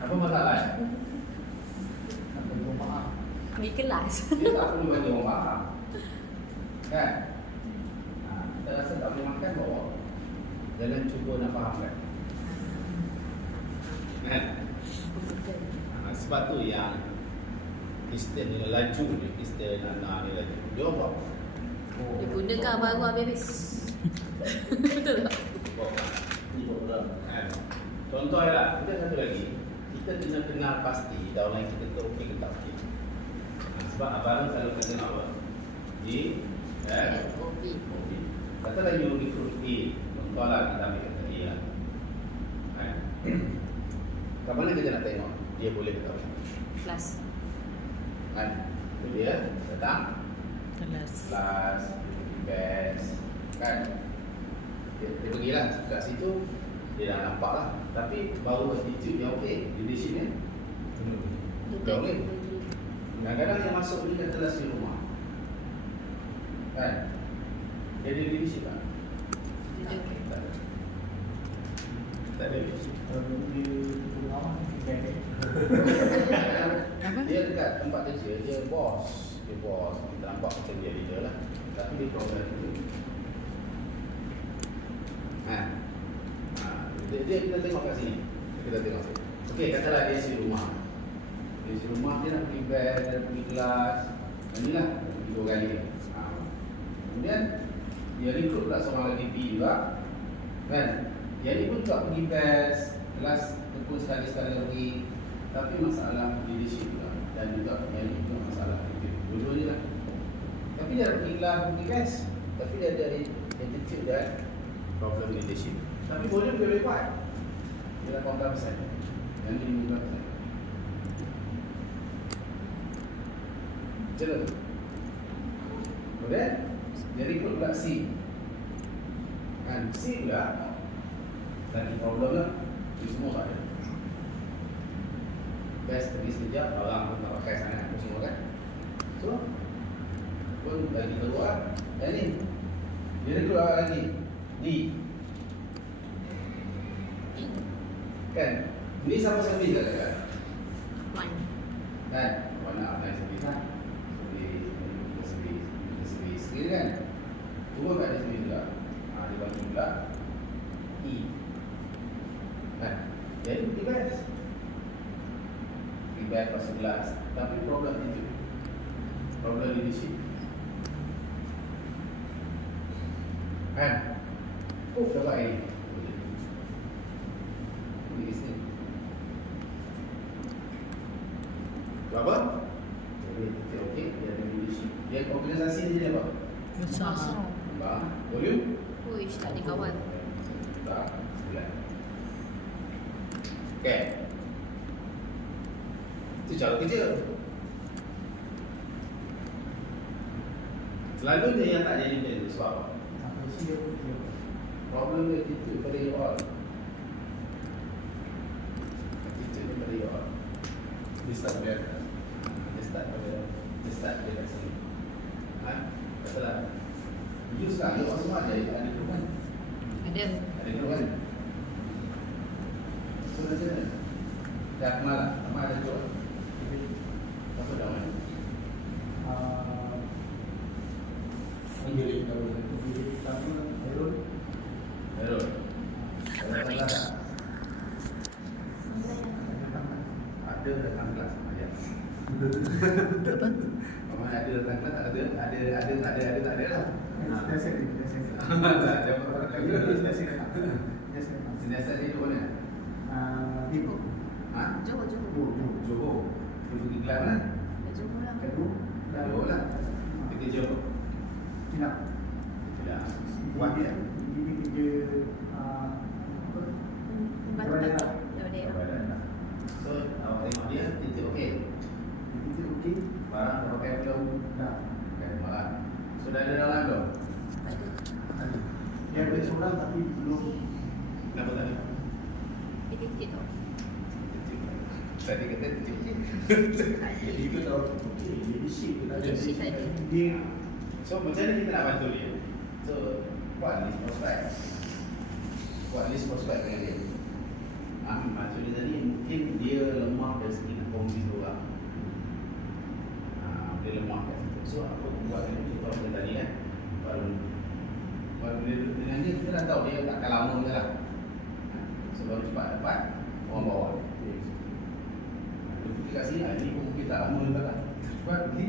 Apa masalah? Pergi kelas. Dia tak perlu bagi orang faham. Kan? Kita rasa tak boleh makan bawa. Jangan cuba nak fahamkan. Kan? Sebab tu yang Kristen ni laju ni, Kristen anak ni laju. Dia apa? Dia gunakan baru habis. Betul tak? Kan? Contoh lah, kita satu lagi. Kita kena kenal pasti downline kita tu okey ke tak okey. Sebab abang selalu kata nak apa? Kopi. Katalah you recruit A. Contoh lah kita ambil kata A lah. Kan? Kat mana kita nak tengok? Dia boleh ke tak boleh? Kelas. Kan? Dia datang Kelas. kelas, best. Kan? Dia pergilah kat situ. Dia dah nampak lah. Tapi baru attitude yang okey. Leadership ni tak boleh. Kadang-kadang yang masuk ni kata kelas di rumah. Kan? Jadi leadership tak? Tak ada. Tak ada leadership. Apa? Dia dekat tempat kerja, dia bos. Dia bos. Kita nampak macam dia leader lah. Tapi dia program dulu. Dia kita tengok kat sini. Kita tengok sini. Okey, katalah dia isi rumah. Dia isi rumah, dia nak pergi band, dia nak pergi kelas. Inilah, pergi 2 kali. Kemudian, dia recruit pula seorang lagi pergi juga. Kan? Yang ni pun juga pergi band, kelas ataupun sekali-sekali lagi. Tapi masalah leadership pula. Dan juga yang ni pun masalah attitude. Dua-duanya lah. Tapi dia nak pergi kelas, pergi band. Tapi dia ada attitude dan problem leadership. Tapi boleh boleh buat. Dia 18%. Yang ni 15%. Macam tu. Boleh? Jadi ikut pula C. Kan? C pula lagi problem lah. Itu semua tak ada. Best pergi sekejap, orang pun tak pakai sangat apa semua kan. So pun lagi keluar. Dan ni dia keluar lagi D. Kan? Ni siapa servis kan? One. Kan? Orang nak apply servis lah. Servis ni kan? Turun kat dia servis juga. Dia bagi pula E. Kan? Jadi bebas. Bebas pasal kelas. Tapi problem itu. Problem leadership. Kan? Oh, dapat ini. Ini di sini. Berapa? Jadi, okey. Dia ada leadership. Dia organisasi dia apa? Besar. Bang, volume? Uish, tak ada kawan. Tak, 9. Okey. Itu cara kerja. Selalunya yang tak jadi dia sebab apa? Problem dia attitude pada you all. Attitude dia pada you all. Dia start pada atas. Dia start pada sini. Betul tak? You sekarang, you all semua ada group kan? Ada. Ada group kan? So macam mana? Dah kenal tak? Sama ada group? Apa dah mana? Bilik pertama Herod. Herod. Herod tak? Ada datang kelas ajar. Apa? Kalau ada datang kelas tak ada tak ada lah. Dah set. Jangan berapa lagi. Siniasa dia duduk mana? Ibu. Ha? Johor. Johor. Dia pergi kelas mana? Johor lah. Johor lah. Dia kerja apa? Tidak. Tidak. Buat dia. Ini kerja Batu tak? Daerah. So, awak tengok dia, titik okey. Itu okey. Barang dah pakai belum? Dah. Pakai malam. So, dah ada dalam belum? Ada. Tadi. Dia ada seorang tapi belum. Kenapa tadi? Titik tau. Tadi kata titik. Jadi kita tahu okey, leadership kita ada. Leadership ada. Dia So, macam mana kita nak bantu dia? So, buat list prospect. Buat list prospect dengan dia. Maksud dia tadi, mungkin dia lemah dari segi kompis orang. Dia lemah kat situ. So, apa aku buat dengan contoh macam tadi kan? Baru dia dengan dia, kita dah tahu dia takkan lama je lah. So, baru cepat dapat orang bawa. Kita kat sini, ni pun mungkin tak lama juga lah. Cepat pergi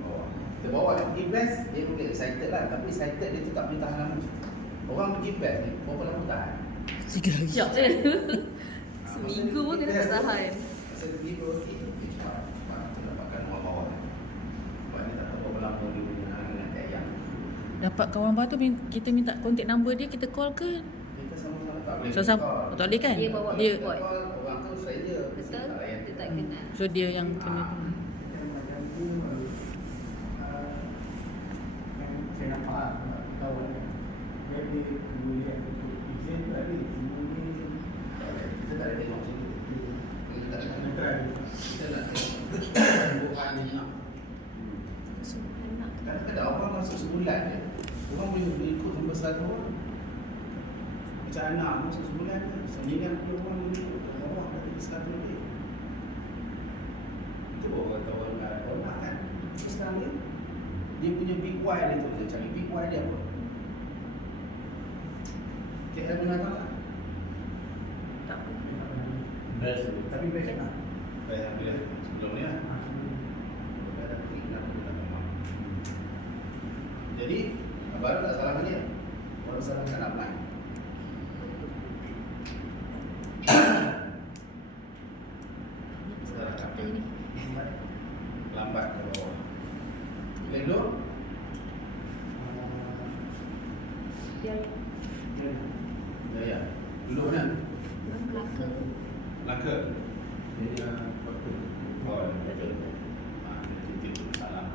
bawa. Kita bawa dia pergi best, dia mungkin excited lah. Tapi excited dia tu tak boleh tahan lama. Orang pergi best ni, berapa lama tahan? 3 hari. Sekejap je. Seminggu pun kena tak tahan. Masa pergi tu, cepat kita dapatkan orang bawa. Sebab dia tak tahu berapa lama dia punya dengan ayam. Dapat kawan baru tu kita minta kontak number dia, kita call ke? Kita sama-sama tak boleh. Sama-sama tak boleh kan? Dia bawa Dia buat. Orang tu stranger. Betul? Dia tak kenal. so dia yang kena. macam tu yang saya nampak kawan kan. Dia kemudian untuk izin tu ada Kita tak ada tengok macam tu. Kita tak ada tengok. try. Kita nak tengok bukan ni nak. Anak. Kadang-kadang orang masuk sebulan je. Orang boleh ikut sampai 100 orang. Macam anak masuk sebulan je. 90 orang boleh ikut. Dan bawah dari 100 lebih. Itu orang kata orang nak kan. Terus sekarang dia punya big why dia tu. Dia cari big why dia apa. KL pernah tahu tak? Tak. Best. Tapi best nak. Baik, bila sebelum ni lah. Jadi, baru tak salahkan dia. Baru salahkan apply. Salah Kata ni. lambat ke bawah. Lain dulu? Dia Ya, ya. Dulu mana? Melaka. Melaka. Jadi, oh, betul. Itu salah.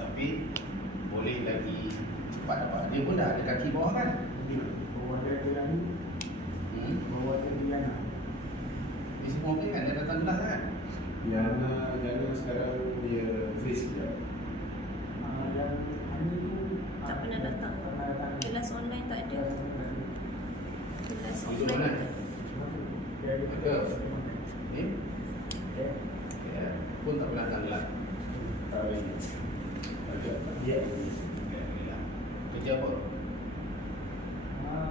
Tapi boleh lagi cepat dapat. Dia pun dah ada kaki bawah kan? Bawa dia lagi. Bawa dia lagi. Dia semua okey kan? Dia datang kelas kan? Yana sekarang dia face sekejap. Dan Ani tu Tak pernah datang. Tak pernah datang. Kelas online tak ada. Hidup mana? Ada. Ni? Ya. Pun tak pernah tanggal. Kerja apa?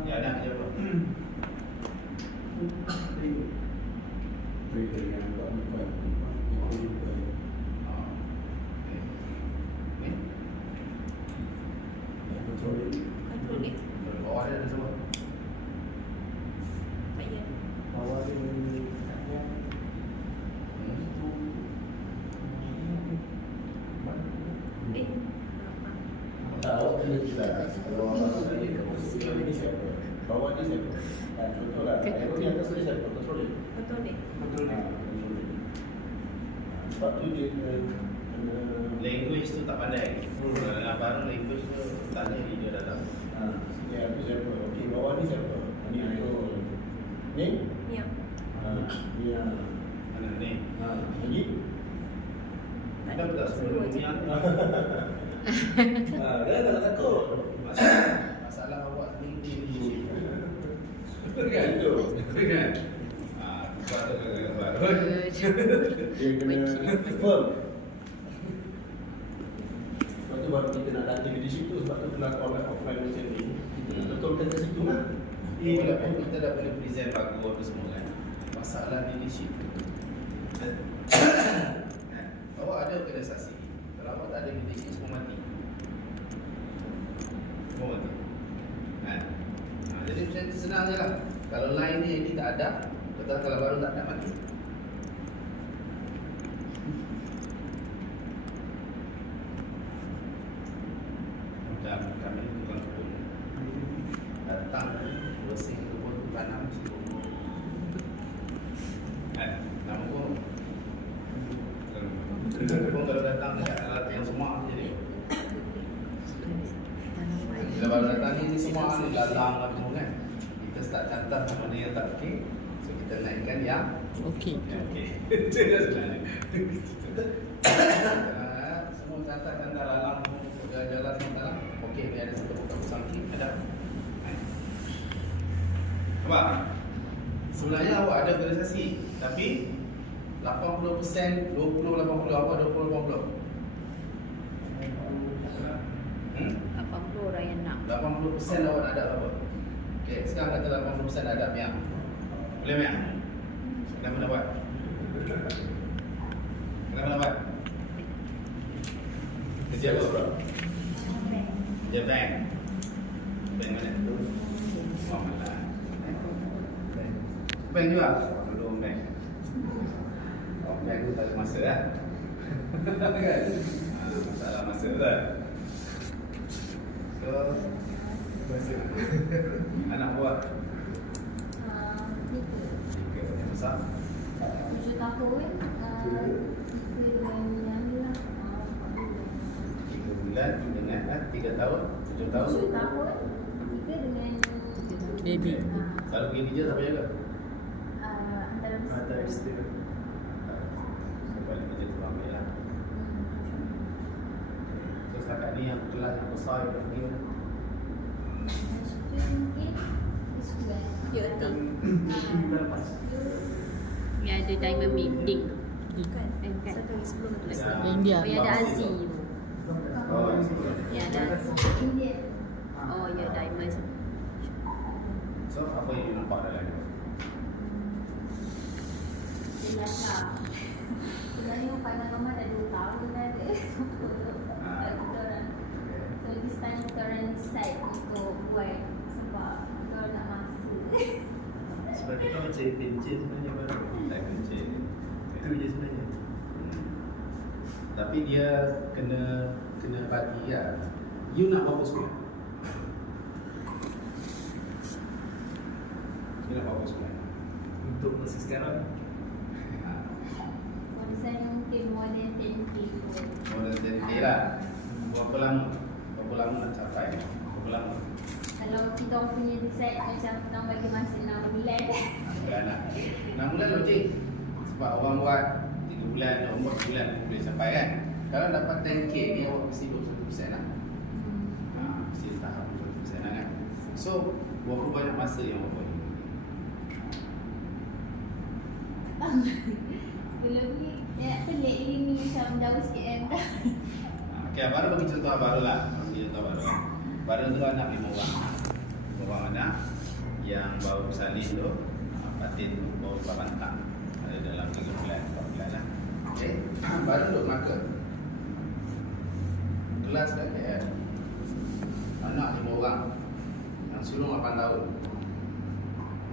Ya, anak kerja apa? Ni? Kontrolik. Bawah dia ada semua. Tak ya. Berapa? Tahu kena jelas. Kalau orang tadi ini siapa? Bawah ni siapa? Contohlah, aero ni atas ni siapa? Kontrolik. Kontrolik. Sebab tu dia Language tu tak pandai. Dengan baru language tu tanya dia datang. sini aku siapa? Okey, bawah ni siapa? Ni aero. Ni? Ya. Ni Mana ni? lagi? Ada tak sebelum ni? Dia tak takut. Masalah awak ni Kan itu. kan? Baru Dia kena firm. Sebab tu baru kita nak latih leadership tu. Sebab tu kelakon offline macam ni. Betulkan ke situ lah. walaupun kita dah boleh present bagus apa semua kan. Masalah leadership. Awak ada organisasi. Kalau awak tak ada leadership semua mati. Semua mati. Kan? Jadi macam tu senang je lah. Kalau line ni ini tak ada, betul kalau baru tak ada mati. Macam kami tukang kebun datang bersih kebun tanam sikit. Nama pun kalau datang dekat alat yang semua jadi. Bila baru datang ni semua ni lalang lah semua kan. Kita start catat mana yang tak okey. So kita naikkan yang Okey. okey. Itu dah sebenarnya. Semua catat lalang jalan semua dalam. Okey, ni ada satu buku sangki ada. Apa? Sebenarnya awak ada organisasi tapi 80%, 20, 80, apa 20, 80? 80 orang yang nak. 80% awak nak ada apa? Okey, sekarang kata 80% ada Mia. Boleh Mia? Kenapa nak buat? Kenapa nak buat? Kerja apa? Kerja bank. Bank mana? Oh, mana? Bank juga? Belum bank. Oh, bank tu tak ada masa lah. Kan? Masalah masa lah. So, anak buat tiga yang besar. 7 tahun kita dengan yang ni lah 3 bulan dengan 3 tahun 7 tahun 7 tahun kita dengan Baby. selalu pergi kerja siapa jaga? antara mesti So balik kerja tu ambil lah. So setakat ni yang kelas yang besar yang pergi mana? mungkin sekolah Ya, betul. Lepas. Yang ada diamond meeting. kan Kan? Satu hari sebelum tu. Ya. India. Oh, yang ada Aziz. Oh, yang sekolah. Yang ada India Oh, yang diamond. So apa yang you nampak dalam ni? jelas lah sebenarnya pandang mama dah 2 tahun dah ada kita orang so this time kita orang decide untuk buat sebab kita orang nak masuk Sebab kita macam pencet sebenarnya baru. Tak kerja. Itu je sebenarnya. Tapi dia kena bagi lah. You nak berapa sekolah? You nak berapa sekolah? Untuk masa sekarang Misalnya mungkin more than 10k pun. More than 10K lah. Berapa lama? Berapa lama nak capai? Berapa lama? Kalau kita orang punya decide macam kita orang bagi masa 6 bulan 6 bulan lah. 6 bulan logik. Sebab orang buat 3 bulan, orang buat 2 bulan boleh sampai kan. Kalau dapat 10K ni awak mesti 21% lah. Mesti tahap 21% lah kan. So, berapa banyak masa yang awak boleh? datang. Sebelum ni pelik ini macam jauh sikit kan. Okey, baru bagi contoh baru lah. Bagi contoh baru. Baru tu anak 5 orang. 5 orang anak yang baru salin tu, patin baru berbantak. Ada dalam 3 bulan, 4 bulan lah. Okey, baru duduk Melaka. Kelas kat KL. Anak 5 orang. Yang sulung 8 tahun.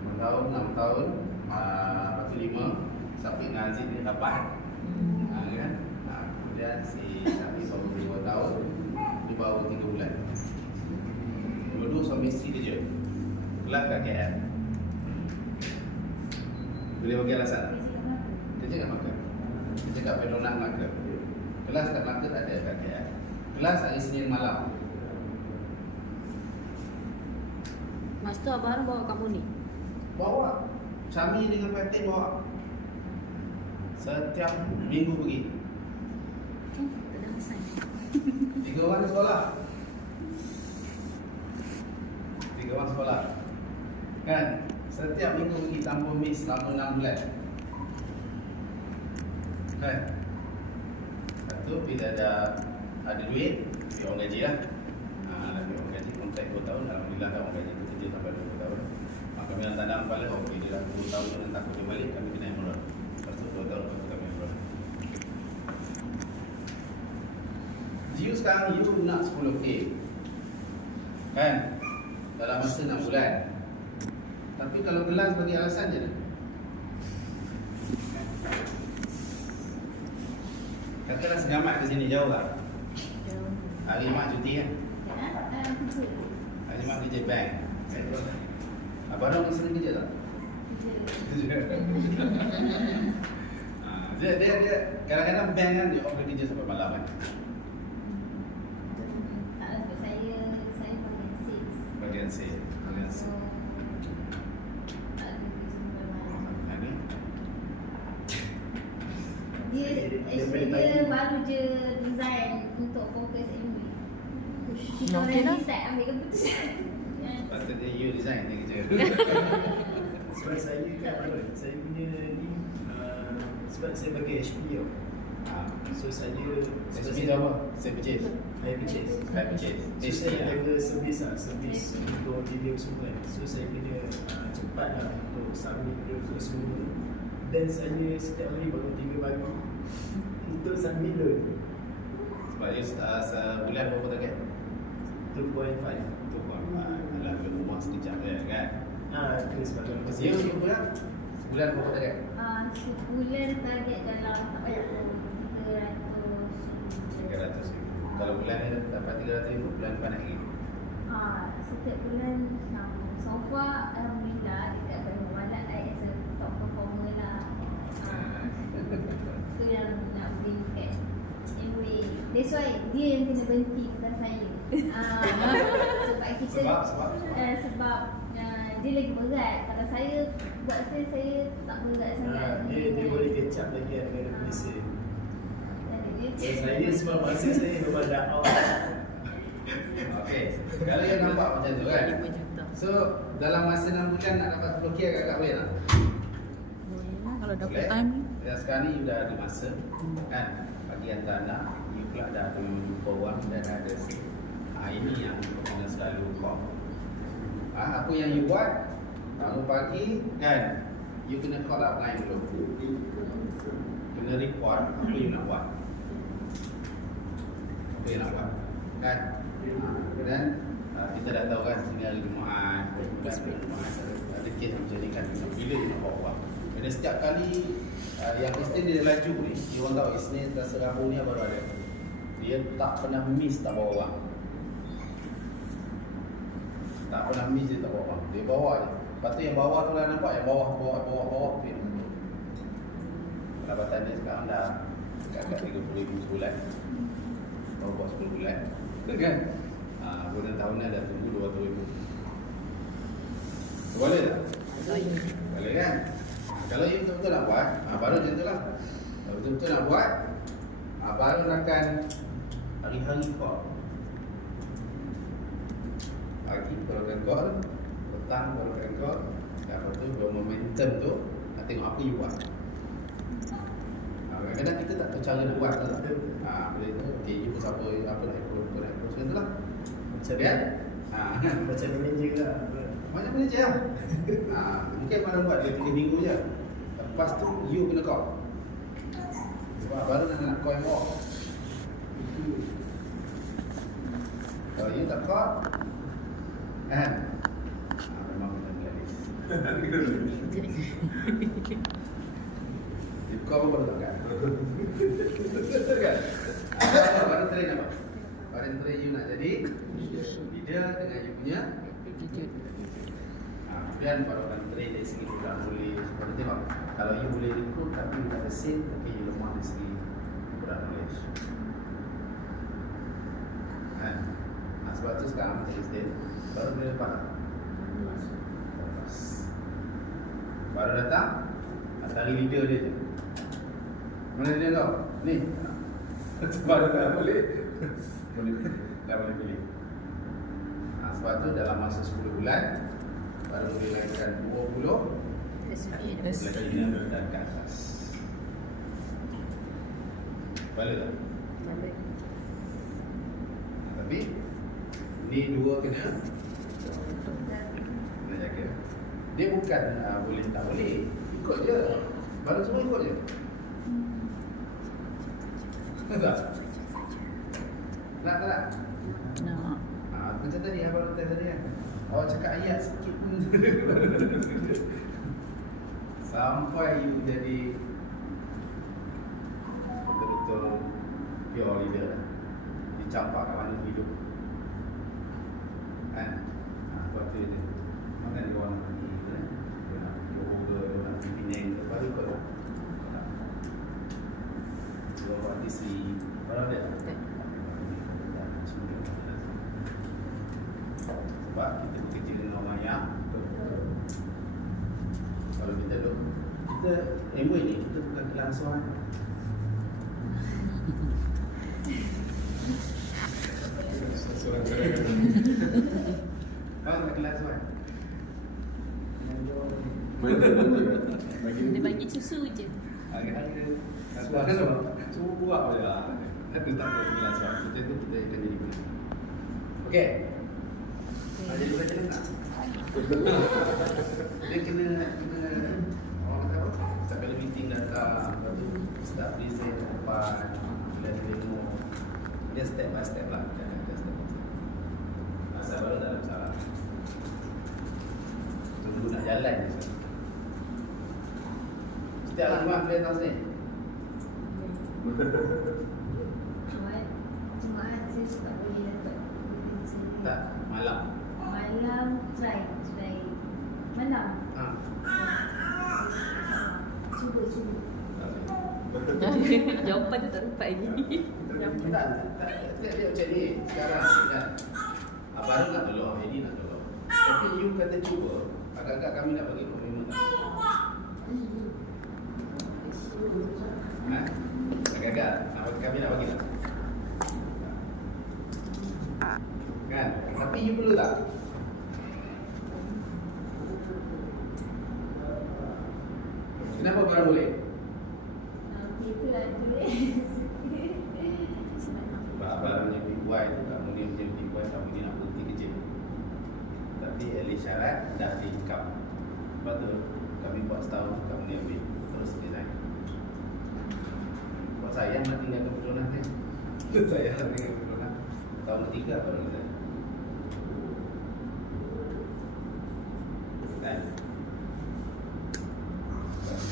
5 tahun, 6 tahun, lepas tu 5, Syafiq dengan Aziz ni 8. Kan? Kemudian si Syafiq baru 2 tahun, dia baru 3 bulan. Dua-dua suami isteri kerja. Kelas kat KL. Boleh bagi alasan? Kerja kat Melaka. Kerja kat Petronas Melaka. Kelas kat Melaka tak ada kat KL. Kelas hari Senin malam. Mas tu abang bawa kamu ni. Bawa. Syami dengan Fatin bawa. Setiap minggu pergi. Tak ada pesan. 3 orang di sekolah. 3 orang sekolah. Kan? Setiap minggu pergi tanpa miss selama 6 bulan. Kan? Lepas tu bila ada duit, dia orang gaji lah. Lagi orang gaji kontrak 2 tahun. Alhamdulillah kan orang gaji tu kerja sampai 2 tahun. Maka kami nak tanam kepala, okey dia dah 2 tahun dan takut dia balik, kami kena emerald. Lepas tu 2 tahun lepas tu kami emerald. You sekarang you nak 10K. Kan? Dalam masa 6 bulan. Tapi kalau kelas bagi alasan je. Katalah segamat ke sini jauh tak? Hari Mak cuti kan? Hari Mak kerja bank. Abang Ram sering kerja tak? Dia kadang-kadang bank kan dia offer kerja sampai malam kan? Bagian sales. Dia baru je design untuk fokus MB. Kita Okey lah. orang decide ambil keputusan. Patutnya you design dia kerja. Sebab saya kan baru, saya punya ni sebab saya bagi HP tau. So saya SP tu apa? Saya purchase. Saya purchase. Saya purchase. So saya jaga servis lah, servis untuk video semua kan. So saya kena cepat lah untuk submit untuk semua. Dan saya setiap hari bangun 3 pagi untuk submit load. Sebab dia sebulan berapa target? 2.5. Tu alah ke rumah sekejap je kan. Itu sebab Dia sebulan berapa target? Sebulan target dalam tak banyak pun 300 ribu. Kalau bulan ni dapat 300 ribu, bulan depan naik lagi. setiap bulan sama. So far alhamdulillah dekat Bandung Malat I as a top performer lah. Tu yang nak bring kat anyway. That's why dia yang kena berhenti bukan saya. Sebab kita sebab dia lagi berat. Kalau saya buat saya tak berat sangat. Dia boleh kecap lagi dengan Malaysia. Dia Saya sebab masa saya memang dah out. Okey. Kalau yang nampak macam tu kan. 5 juta. So dalam masa 6 bulan nak dapat 10K agak-agak boleh tak? Boleh lah kalau dah full Boleh. time. Dan sekarang ni you dah ada masa kan. Bagi hantar anak, you pula dah ada jumpa wang dan dah ada save. Ini yang kena selalu call. Apa yang you buat, bangun pagi kan, you kena call upline dulu. Kena report apa you nak buat. Apa you nak buat kan. Dan kita dah tahu kan sini hari Jumaat, Jumaat ada kes macam ni kan, bila you nak bawa wang. Dan setiap kali yang Isnin dia laju ni, dia orang tahu Isnin rasa Rabu ni baru ada. Dia tak pernah miss tak bawa wang. Tak pernah miss dia tak bawa wang. Dia bawa je. Lepas tu yang bawah tu lah nampak, yang bawah tu yang betul. Pendapatan dia sekarang dah dekat 30,000 sebulan. Baru buat 10 bulan. Betul kan? Bulan tahunan dah tunggu 200,000. Boleh tak? Boleh kan? Kalau you betul-betul nak buat, baru macam tu lah. Kalau betul-betul nak buat, baru akan hari-hari call. Pagi baru akan call, petang baru akan call. Lepas tu, momentum tu, nak tengok apa you buat. Kadang-kadang kita tak tahu cara nak buat tu. Boleh tu, okay, jumpa siapa, apa nak ikut, macam tu lah. Macam dia, Macam manager lah. macam mana je lah. Mungkin mana buat dia 3 minggu je. Lepas tu, you kena call. Sebab baru nak call yang bawa. Kalau you tak call, kan? Memang kena blacklist. You call pun baru tak kan? Betul kan? Baru train apa? Baru train you nak jadi leader dengan you punya Attitude. kemudian baru akan train dari segi program boleh. Baru tengok kalau you boleh recruit tapi you tak ada sale, tapi you lemah dari segi program knowledge. Sebab tu sekarang macam Istin baru boleh lepas baru datang cari leader dia je. Mana dia kau? Ni. Baru dah boleh dah boleh pilih. Sebab tu dalam masa 10 bulan baru boleh lahirkan 20 lagi dan ke atas. Boleh tak? Tapi ni dua kena jaga. Dia bukan boleh tak boleh, ikut je. Baru semua ikut je. Tak? Nak tak nak? Nak. Macam tadi abang tanya tadi kan. Awak cakap ayat sikit pun sampai you jadi betul-betul pure leader lah. Dicampak kat mana hidup. Kan? Sebab tu dia mana dia orang nak pergi kan? Dia nak pergi Johor ke, dia nak pergi Penang ke, baru ikut lah. Dia buat artistry, baru dia sebab kita bekerja dengan orang yang kalau kita duduk, kita MWay ni, kita bukan kelangsuan. Kalau tak kelangsuan Dia bagi susu je. Sebab kan semua buat je lah. Kita tak boleh kelangsuan. Kita tu kita akan jadi boleh. Okey. Jadi bukan jalan tak? Dia kena orang kata apa? Setiap kali meeting datang, lepas tu start present depan, bila demo. Dia step by step lah. Dia step by step. Asal baru tak ada masalah. Tunggu nak jalan je. Setiap hari Jumaat boleh datang sini? Jumaat saya suka boleh dapat kerja. Tak, malam. Malam try malam. Cuba. Jawapan tu tak dapat lagi. Tak, dia macam ni. Sekarang kan, baru nak tolong, Eddie nak tolong. Tapi you kata cuba, agak-agak kami nak bagi komitmen. Agak-agak kami nak bagi tak? Kan? Tapi you perlu tak? Kenapa baru boleh? Itu lah boleh. Sebab abang punya PY tu, kamu ni punya PY, kamu ni nak berhenti kerja. Tapi at least syarat dah ada income. Sebab tu kami buat setahun, kamu ni ambil terus resign. Buat sayang nak tinggal ke Petronas ni. Sayang nak tinggal ke Petronas. Tahun ketiga baru resign. Kan?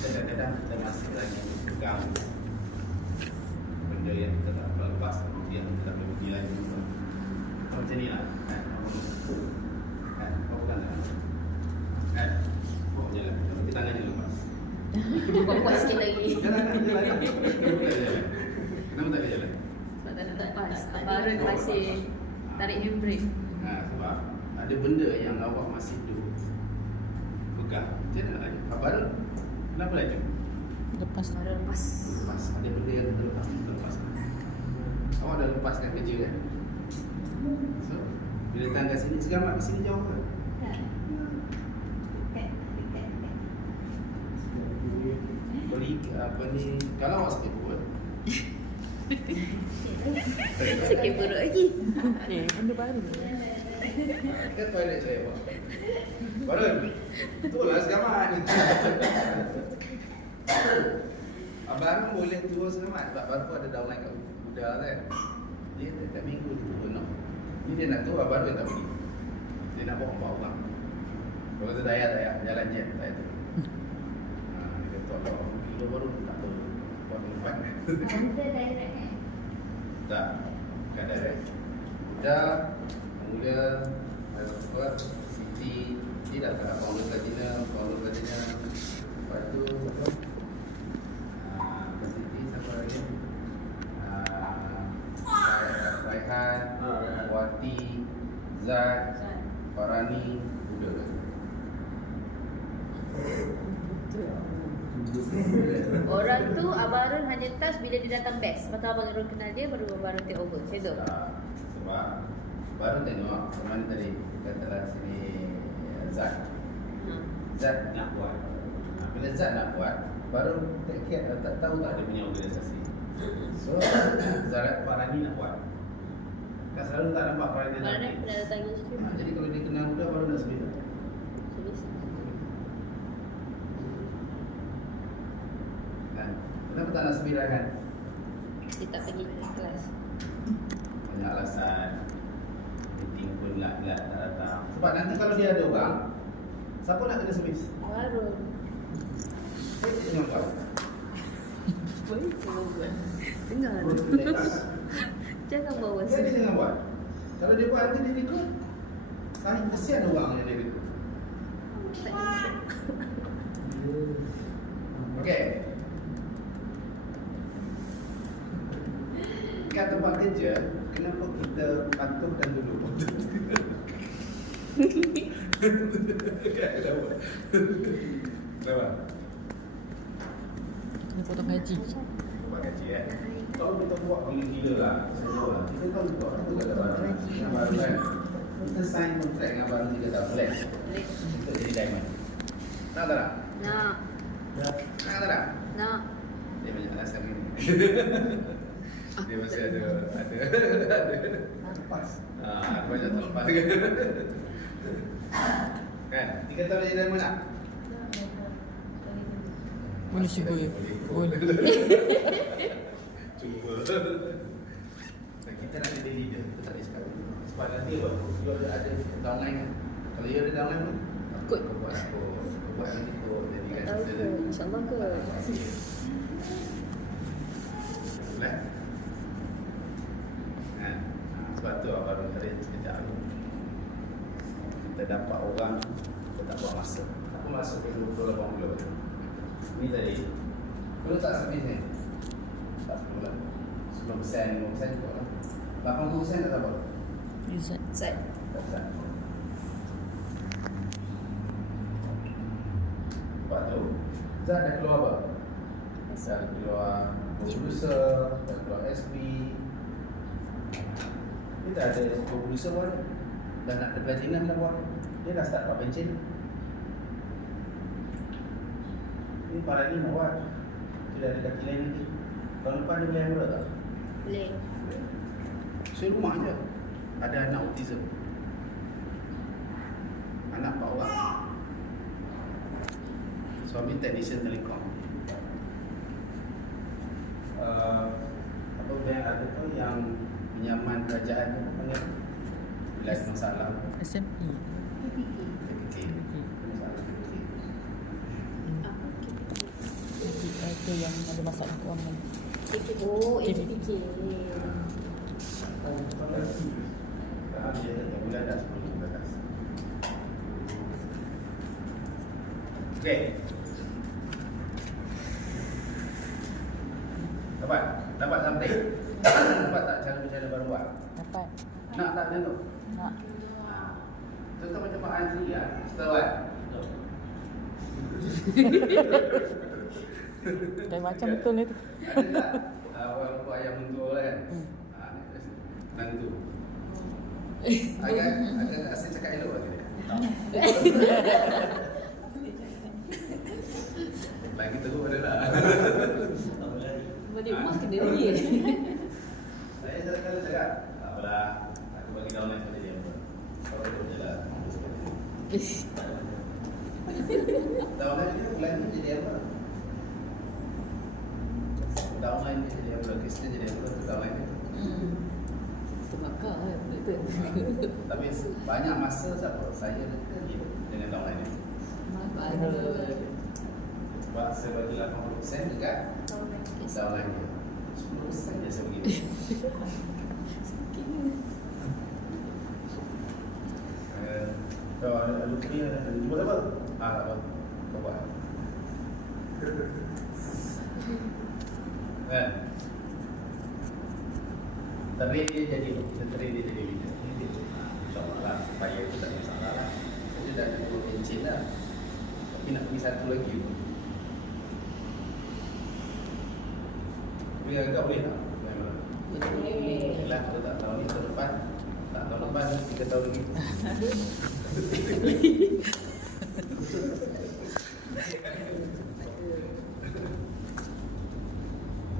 Kadang-kadang kita masih lagi pegang benda yang kita tak boleh lepas, yang kita tak boleh pergi lagi. Macam ni lah. Kan? Kau pegang tangan. Kan? Kau jalan. Tapi tangan je lepas. Kuat-kuat sikit lagi. Jalan. Kenapa tak jalan? Kenapa tak jalan? Sebab tak nak lepas. Baru masih tarik handbrake. Sebab ada benda yang awak masih pegang. Macam mana lagi? Baru kenapa laju? Lepas. Baru lepas. Lepas. Ada benda yang terlepas. Awak dah lepaskan kerja kan? So, bila datang kat sini, segamat kat sini jauh ke? Dekat. Boleh apa ni, kalau awak sakit perut, Sakit perut lagi. Benda baru. ke toilet saya awak. Baru, tu lah selamat. Abang boleh turun selamat sebab baru ada downline kat udara kan. Dia tak minggu tu turun no. Ni dia nak turun baru dia tak pergi. Dia nak bawa orang. Kalau kata daya jalan je daya tu. Dia tolong kilo baru tak tahu. Buat tempat. Ada direct Tak. Bukan direct. Dah mula apa Siti dia dah tak founder Platinum. Lepas tu apa? Siti siapa lagi? Raihan, Wati, Zat, Farani, Buddha. Orang tu Abang Arun hanya touch bila dia datang best. Lepas tu Abang Arun kenal dia, baru Abang Arun take over. Macam tu. Sebab baru tengok mana tadi katalah sini Zat. Zat nak buat. Bila Zat nak buat, baru take care tak tahu tak ada punya organisasi. So Zat Farani nak buat. Kan selalu tak nampak Farani nak. Farani pernah datang YouTube. Jadi kalau dia kenal Buddha baru nak sebut. Kenapa tak nak sembilan kan? Dia tak pergi kelas. Banyak alasan. Meeting pun tak datang. Sebab nanti kalau dia ada orang, siapa nak kena servis? Abang Arun. Saya tak jangan buat. Boleh jangan buat. Dengar tu. Jangan bawa Dia jangan buat. Kalau dia buat nanti dia ikut. Saya kesian orang yang dia ikut. Okey. Kat tempat kerja, kenapa kita patuh dan duduk? Kenapa? Kena potong gaji. Buat gaji kan? Kalau kita buat gila-gila lah, kita tahu buat apa kata barang yang baru kan. Kita sign kontrak dengan barang 3 tahun, boleh? Untuk jadi diamond. Nak tak nak? Nak. Nak tak nak? Nak. Dia banyak alasan ni. Dia masih ada lepas. Banyak terlepas kan? 3 tahun jadi diamond tak? Boleh cuba ya. Boleh. Cuba. Dan kita nak jadi leader, kita tak boleh cakap. Sebab nanti apa? Dia ada downline kan? Kalau dia ada downline pun, Ikut. Kau buat apa? Kau buat ini kau jadi kan? Tahu ke? InsyaAllah ke? Boleh? Kan? Sebab tu Abang Arun tadi sekejap dulu. Kita dapat orang, kita tak buat masa. Aku masuk ke 20-80. Ni tadi, perlu tak servis ni? Tak perlu lah. 10%, 5% cukup lah. 80% tak apa. Izzat. Zat. Tak tak. Lepas tu, Zat dah keluar apa? Dah keluar producer, dah keluar SP. Dia dah ada producer pun. Dah nak ada platinum dah buat. Dia dah start buat pencen. Ini para ni nak buat. Dia ada kaki lain nanti. Tahun depan dia boleh murah tak? Boleh. Saya rumah je. Ada anak autism. Anak 4 orang. Suami technician telekom. Apa yang ada tu yang pinjaman kerajaan tu panggil bila ada masalah SME. PPK. Masalah PPK. Itu yang ada masalah kewangan. Oh, APK. Sekarang dia tak bulan dah 10-11. Okey. Dapat sampai. Dapat tak cara-cara baru buat? Dapat. Nak tak tengok? Nak. Contoh macam Pak Anjli lah. Tahu kan? Dah macam betul ni tu. Ada tak? Walaupun ayam mentua kan? Nantu. Agak saya cakap elok lagi dia. Lagi teruk ada lah. Balik rumah kena lagi. Saya selalu cakap, tak apalah, aku bagi downline pada dia. Kalau dia berjalan, downline dia bulan ni jadi apa? Downline dia jadi apa? Kristen jadi apa? Downline dia. Terbakar kan betul. Tapi banyak masa saya dekat dengan downline dia. Sebab saya bagi 80% dekat downline dia. 10% dia saya bagi. Kalau ada lukis, jumpa apa? Tak apa. Kau buat. Kan? Trade dia jadi, kita trade dia jadi leader. InsyaAllah lah, supaya itu tak ada masalah lah. Dia dah ada 2 pencin lah. Tapi nak pergi satu lagi pun. Tapi agak boleh tak? Boleh lah, kita tak tahu ni tahun depan. Tak tahun depan, 3 tahun lagi.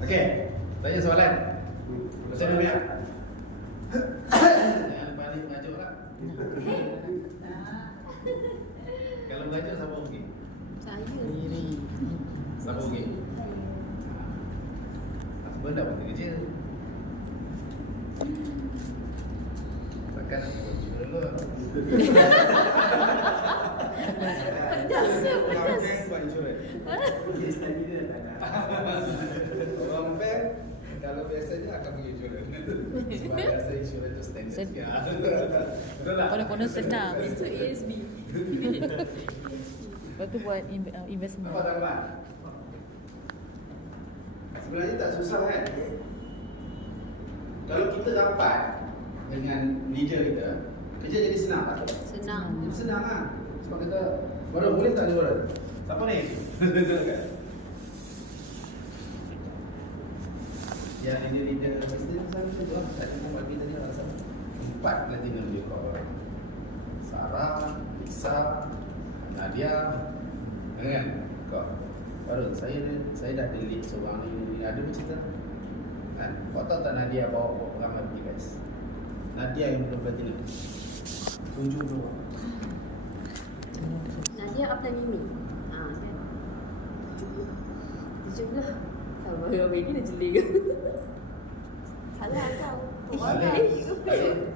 Okey, tanya soalan. Macam mana Mia? Jangan balik mengajuk lah. Kalau mengajuk siapa pergi? Saya. Siapa pergi? Husband dah berhenti kerja. Takkan aku buat juga dulu. Buat insurans. Orang bank kalau biasanya akan pergi insurans. Sebab biasa insurans tu standard sikit. Betul tak? Konon-konon senang. Itu ASB. Lepas tu buat investment. Apa tuan-tuan? Sebenarnya tak susah kan? Kalau kita rapat dengan leader kita, kerja jadi senang tak? Senang. Senang lah. Sebab kita, Warren boleh tak ni Warren? Siapa ni? Yang leader presiden sama tu lah. Tak cuma buat kita ni rasa 4 platinum dia kau. Sarah, Lisa, Nadia, kan? Kau. Warren, saya dah delete seorang ni. Ada pun cerita. Kan? Kau tahu tak Nadia bawa pengamal pergi guys? Nadia yang belum platinum. Tunjuk dulu. Nadia apa Mimi? Kan. 17 lah. Sama yang ini dah jeling. Salah kau. Ada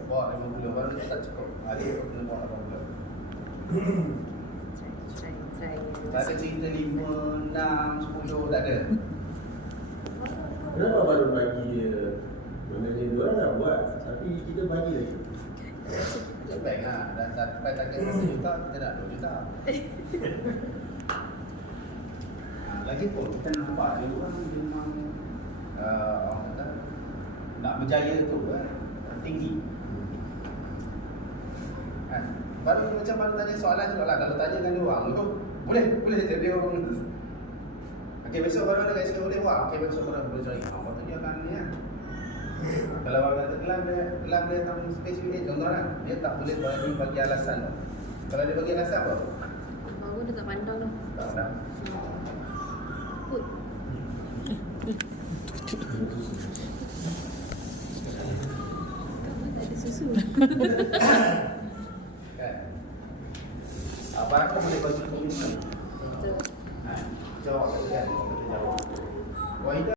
bawa 50 baru tak cukup. Ada yang kena bawa 80. Try. Tak ada cerita 5, 6, 10, tak ada. Kenapa baru bagi dia? Maknanya dia orang dah buat, tapi kita bagi lagi. Baik lah, dah sampai target 1 juta, kita dah 2 juta. Lagipun kita nampak dia orang memang orang kata nak berjaya tu tinggi. Kan? Baru macam baru tanya soalan juga lah. Kalau tanya dengan dia orang tu boleh jadi orang. Okey, besok baru ada guys boleh buat. Okey, besok baru boleh cari. Apa tu dia akan ni kan? Kalau orang kata kelam dia tahu spesifik contoh kan. Dia tak boleh bagi alasan tu. Kalau dia bagi alasan apa? Baru dekat pandang tu. Tak ada. Put. Kamu tak ada susu. Kan? Apa boleh bagi komitmen? Betul. Jawab kan? Jawab. Wahida